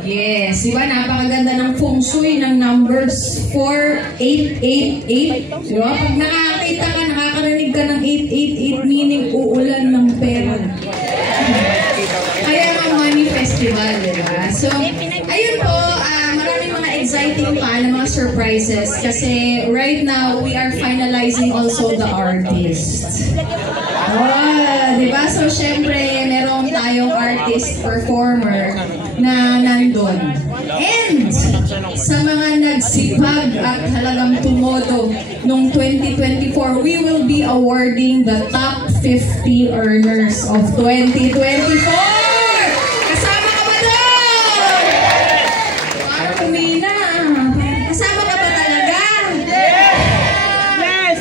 Yes, di ba? Napakaganda ng feng shui ng numbers 4888. Di ba? Pag nakakita ka, nakakarinig ka ng 888, meaning uulan ng pera. Kaya ang Money Festival, di ba? So, ayun po, maraming mga exciting pa na mga surprises kasi right now, we are finalizing also the artists. Di ba? So, syempre, meron tayong artist performer na nandun. And sa mga nagsipag at halagang tumodo noong 2024, we will be awarding the top 50 earners of 2024! Kasama ka ba doon? Parang kumina. Kasama ka ba talaga? Yes!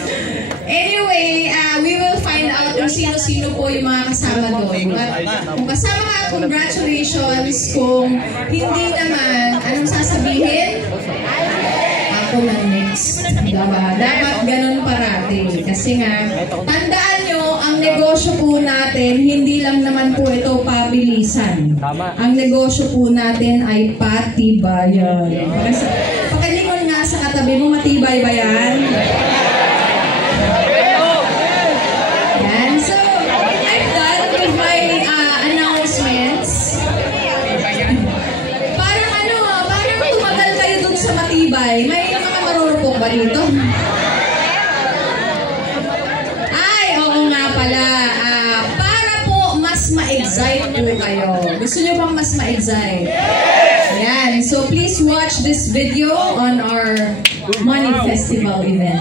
Anyway, we will find out kung sino-sino po yung mga kasama doon. Kung kasama ka, congratulations. Kung hindi naman, anong sasabihin? Ako na next. Diba? Dapat ganun parati. Kasi nga, tandaan nyo, ang negosyo po natin, hindi lang naman po ito pabilisan. Ang negosyo po natin ay patibayan. Pakilingon nga sa katabi mo, matibay ba yan? May mga marurupok ba dito? Ay, oo nga pala. Para po mas ma-excite po kayo. Gusto nyo bang mas ma-excite? Ayan. So please watch this video on our Money Festival event.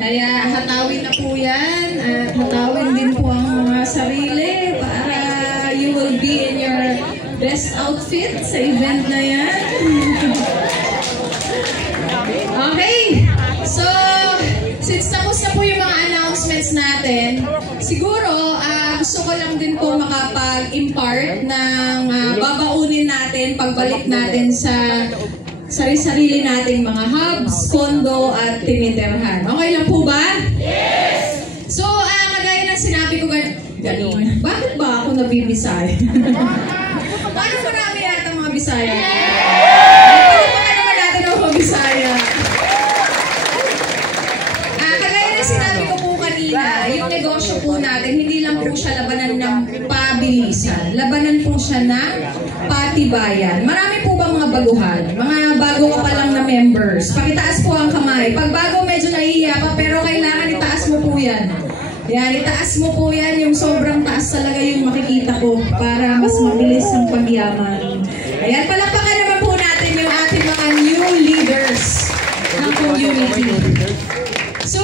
Kaya hatawin na po yan at hatawin din po ang mga sarili para you will be in your best outfit sa event na yan. Okay, so since tapos na po yung mga announcements natin, siguro gusto ko lang din po makapag-impart ng babaunin natin, pagbalik natin sa sarili-sarili nating mga hubs, kondo, at tinitirhan. Okay lang po ba? Yes! So, kagaya ng sinabi ko kanina, bakit ba ako nabibisaya? Parang marami yata mga Bisaya. Baka naman natin ako Bisaya. Kagaya ng sinabi ko po kanina, yung negosyo po natin, hindi lang po siya labanan ng pabilisan. Labanan po siya ng patibayan. Marami po bang mga baguhan? Mga bago ka pa lang na members. Pakitaas po ang kamay. Pag bago medyo nahihiya pa, pero kailangan itaas mo po yan. Yan, itaas mo po yan. Yung sobrang taas talaga yung makikita ko para mas mabilis ang pagyaman. Ayan, palakpakan naman po natin yung ating mga new leaders ng community. So,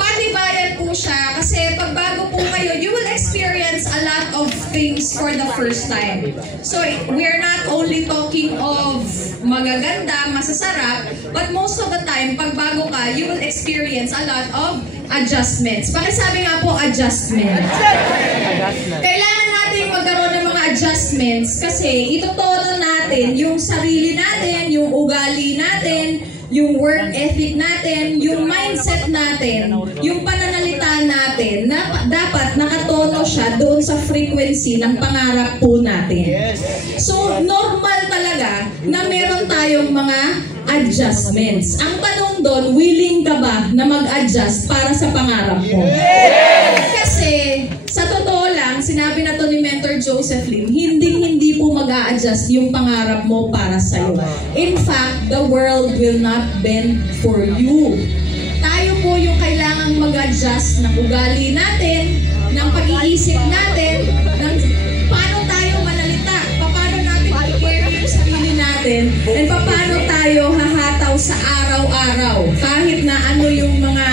patibayan po siya kasi pag bago po kayo, you will experience a lot of things for the first time. So, we are not only talking of magaganda, masasarap, but most of the time, pag bago ka, you will experience a lot of adjustments. Pakisabi nga po, adjustment. Kailangan natin magkaroon ng mga adjustments kasi itutono natin yung sarili natin, yung ugali natin, yung work ethic natin, yung mindset natin, yung pananalita natin, na dapat nakatono siya doon sa frequency ng pangarap po natin. So, normal talaga na meron tayong mga adjustments. Ang tanong doon, willing ka ba na mag-adjust para sa pangarap mo? Kasi, sa totoo lang, sinabi na to ni Mentor Joseph Lim, hindi po mag-a-adjust yung pangarap mo para sa'yo. In fact, the world will not bend for you. Tayo po yung kailangang mag-adjust ng ugali natin, ng pag-iisip natin, ng paano tayo manalita, paano natin i-care yung sarili natin, and paano tayo hahataw sa araw-araw. Kahit na ano yung mga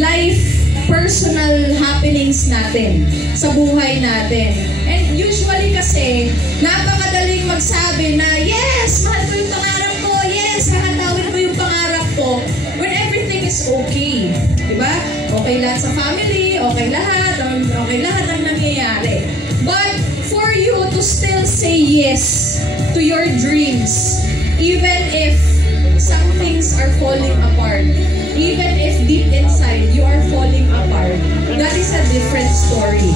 life personal happenings natin sa buhay natin. And usually kasi, napakadaling magsabi na, yes, mahal ko yung pangarap ko, yes, hahatawin ko yung pangarap ko, when everything is okay. Diba? Okay lahat sa family, okay lahat ang nangyayari. But for you to still say yes to your dreams, even if some things are falling apart, even if deep inside you are falling apart, that is a different story.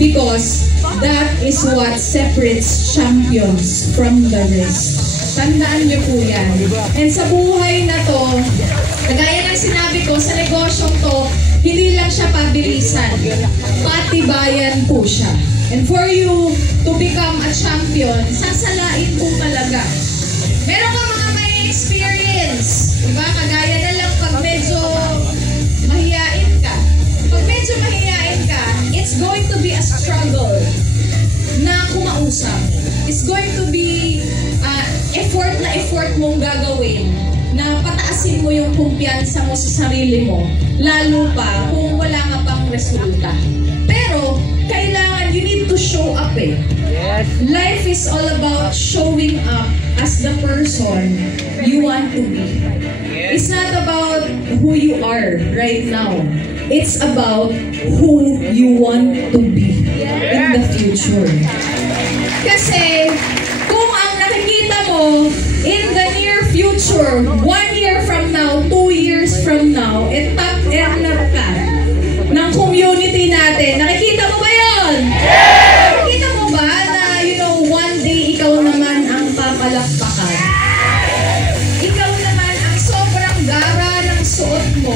Because that is what separates champions from the rest. Tandaan niyo po yan. And sa buhay na to, kagaya ng sinabi ko, sa negosyong to, hindi lang siya pabilisan. Patibayan po siya. And for you to become a champion, sasalain po talaga. Meron ka mga may experience. Diba? Kagaya na lang pag medyo mahiyain ka. Pag medyo mahiyain ka, it's going to be a struggle na kumausap. It's going to be effort mong gagawin na pataasin mo yung kumpiyansa mo sa sarili mo, lalo pa kung wala ka pang resulta. Pero, kailangan, you need to show up eh. Yes. Life is all about showing up as the person you want to be. It's not about who you are right now. It's about who you want to be in the future. Kasi, kung ang nakikita mo in the near future, 1 year from now, 2 years from now, top earner ka ng community natin. Nakikita mo ba yun? Nakikita mo ba na, one day ikaw naman ang papalakpakan? Ikaw naman ang sobrang gara ng suot mo.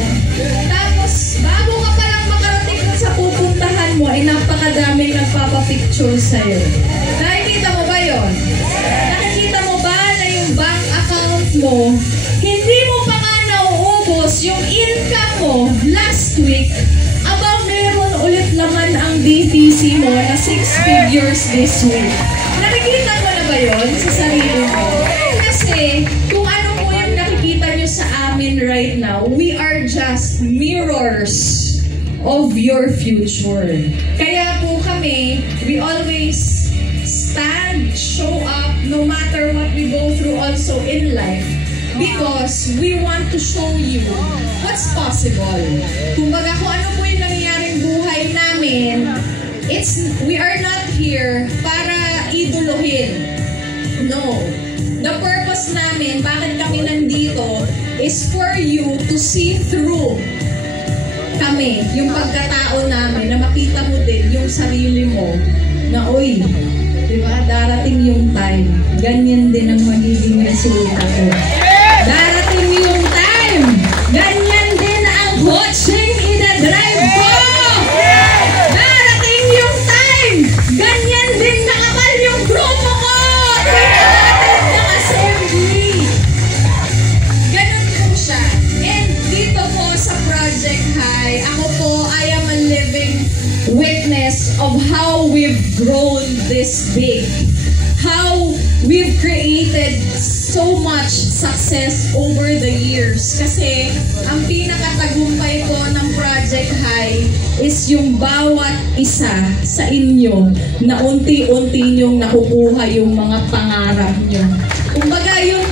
Tapos, bago ka palang makarating sa pupuntahan mo, ay napakadaming nagpapapicture sa'yo. Nakikita mo ba yun? Nakikita mo ba na yung bank account mo, hindi mo pa nga nauubos yung income mo last week, aba meron ulit naman ang BTC mo na 6 figures this week. Nakikita mo na ba yun sa sarili mo? Kasi kung ano po yung nakikita nyo sa amin right now, we are just mirrors of your future. Kaya po kami, we always stand, show up, no matter what we go through also in life, because we want to show you what's possible. Kumbaga, kung ano po yung nangyayaring buhay namin, we are not here para iduluhin. No. The purpose namin, bakit kami nandito, is for you to see through kami, yung pagkatao namin, na makita mo din yung sarili mo, na oy, diba, darating yung time, ganyan din ang magiging resulta ko. Darating yung time, ganyan din ang coaching ina-drive ko. Darating yung time, ganyan din nakapal yung grupo ko. Darating ng assembly. Ganun po siya. And dito po sa Project High, ako po, I am a living witness of how we've grown this big. How we've created so much success over the years. Kasi ang pinakatagumpay po ng Project High is yung bawat isa sa inyo na unti-unti nyong nakukuha yung mga pangarap nyo. Kumbaga yung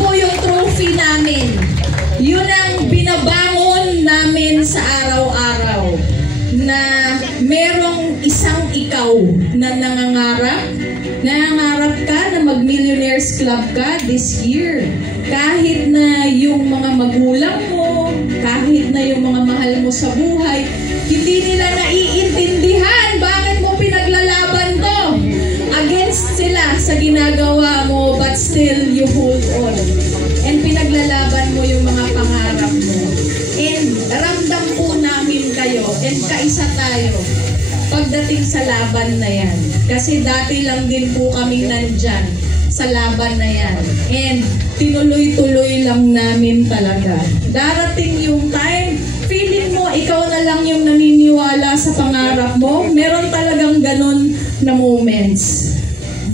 Players Club ka this year. Kahit na yung mga magulang mo, kahit na yung mga mahal mo sa buhay, hindi nila naiintindihan bakit mo pinaglalaban to. Against sila sa ginagawa mo, but still you hold on. And pinaglalaban mo yung mga pangarap mo. And ramdam po namin kayo, and kaisa tayo pagdating sa laban na yan. Kasi dati lang din po kami nandyan sa laban na yan. And tinuloy-tuloy lang namin talaga. Darating yung time, feeling mo ikaw na lang yung naniniwala sa pangarap mo. Meron talagang ganun na moments.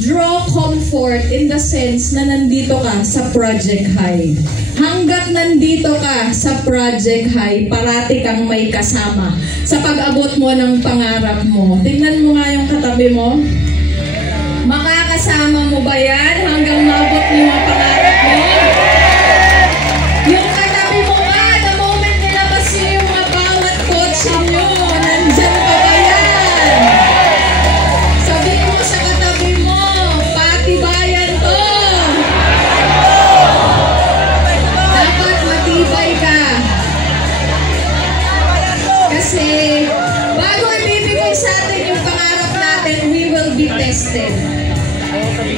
Draw comfort in the sense na nandito ka sa Project High. Hanggat nandito ka sa Project High, parati kang may kasama sa pag-abot mo ng pangarap mo. Tingnan mo nga yung katabi mo. Makakasama mo ba yan hanggang mabot mo yung pangarap mo? Yung katabi mo nga, the moment nilabas nyo yung mga bawat kotse nyo, nandyan pa ba yan? Sabihin mo sa katabi mo, patibayan to. Dapat matibay ka. Kasi bago ibibigay sa atin yung pangarap natin, we will be tested.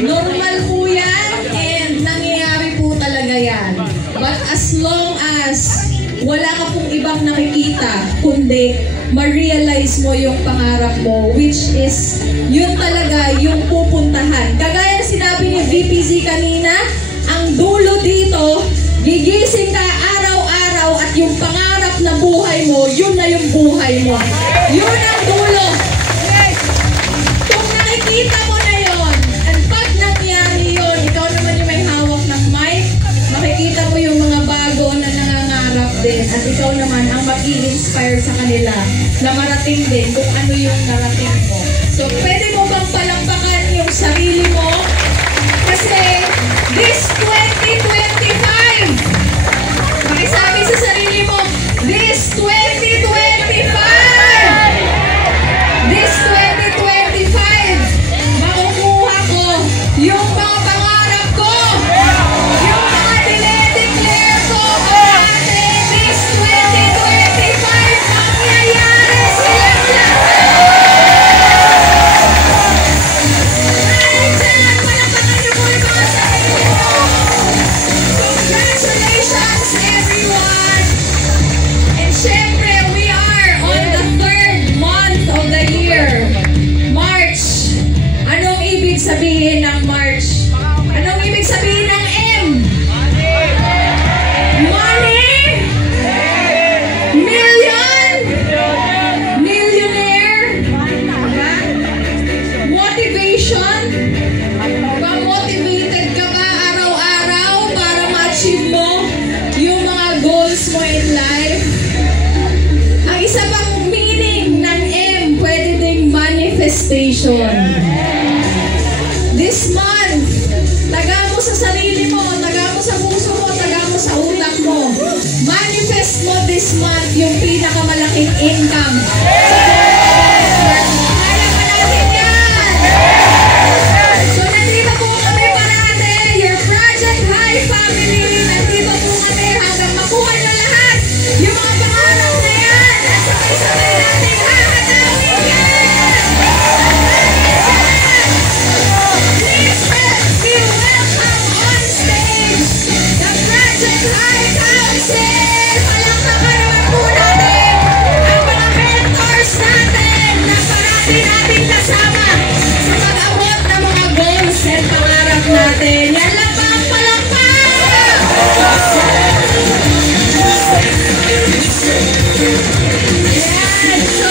Normal po yan and nangyayari po talaga yan. But as long as wala ka pong ibang nakikita, kundi ma-realize mo yung pangarap mo, which is yun talaga yung pupuntahan. Kagaya na sinabi ni VPZ kanina, ang dulo dito, gigising ka araw-araw at yung pangarap na buhay mo, yun na yung buhay mo. Yun ang dulo. Kung nakikita mo na yun, at pag nangyari yun, ikaw naman yung may hawak ng mic, makikita mo yung mga bago na nangangarap din, at ikaw naman ang mag-i-inspire sa kanila na marating din kung ano yung narating mo. So, pwede mo bang palampakan yung sarili mo? Kasi, this 2025, makisabi sa sarili mo, this 2025, this 2025, makukuha ko yung mga pangarap ko, yung mga dinedeclare ko natin, this 2025, mangyayari silang lahat. Nandyan, palapakan niyo po yung mga sarili mo. Congratulations, everyone! And syempre, we are on the 3rd month of the year, March. Anong ibig sabihin ng March? Anong ibig sabihin ng M? Money? Million? Millionaire? Motivation? Pa-motivated ka ba araw-araw para ma-achieve mo yung mga goals mo in life? Ang isa pang meaning ng M, pwede ding manifestation. This month, taga mo sa sarili mo, taga mo sa puso mo, taga mo sa utak mo. Manifest mo this month yung pinakamalaking income. Kaya pa natin yan! So, nandito po kami parate, your Project High family. Nandito po kami hanggang makuha nyo lahat yung mga pangarap na yan. At sabay-sabay natin hahanapin yan! Please let me welcome on stage the Project High Council! Palakpakan naman po natin ang mga mentors natin na parati natin kasama sa pag-abot ng mga goals and pangarap natin. Yan lang pa ang palakpak! Yan! So,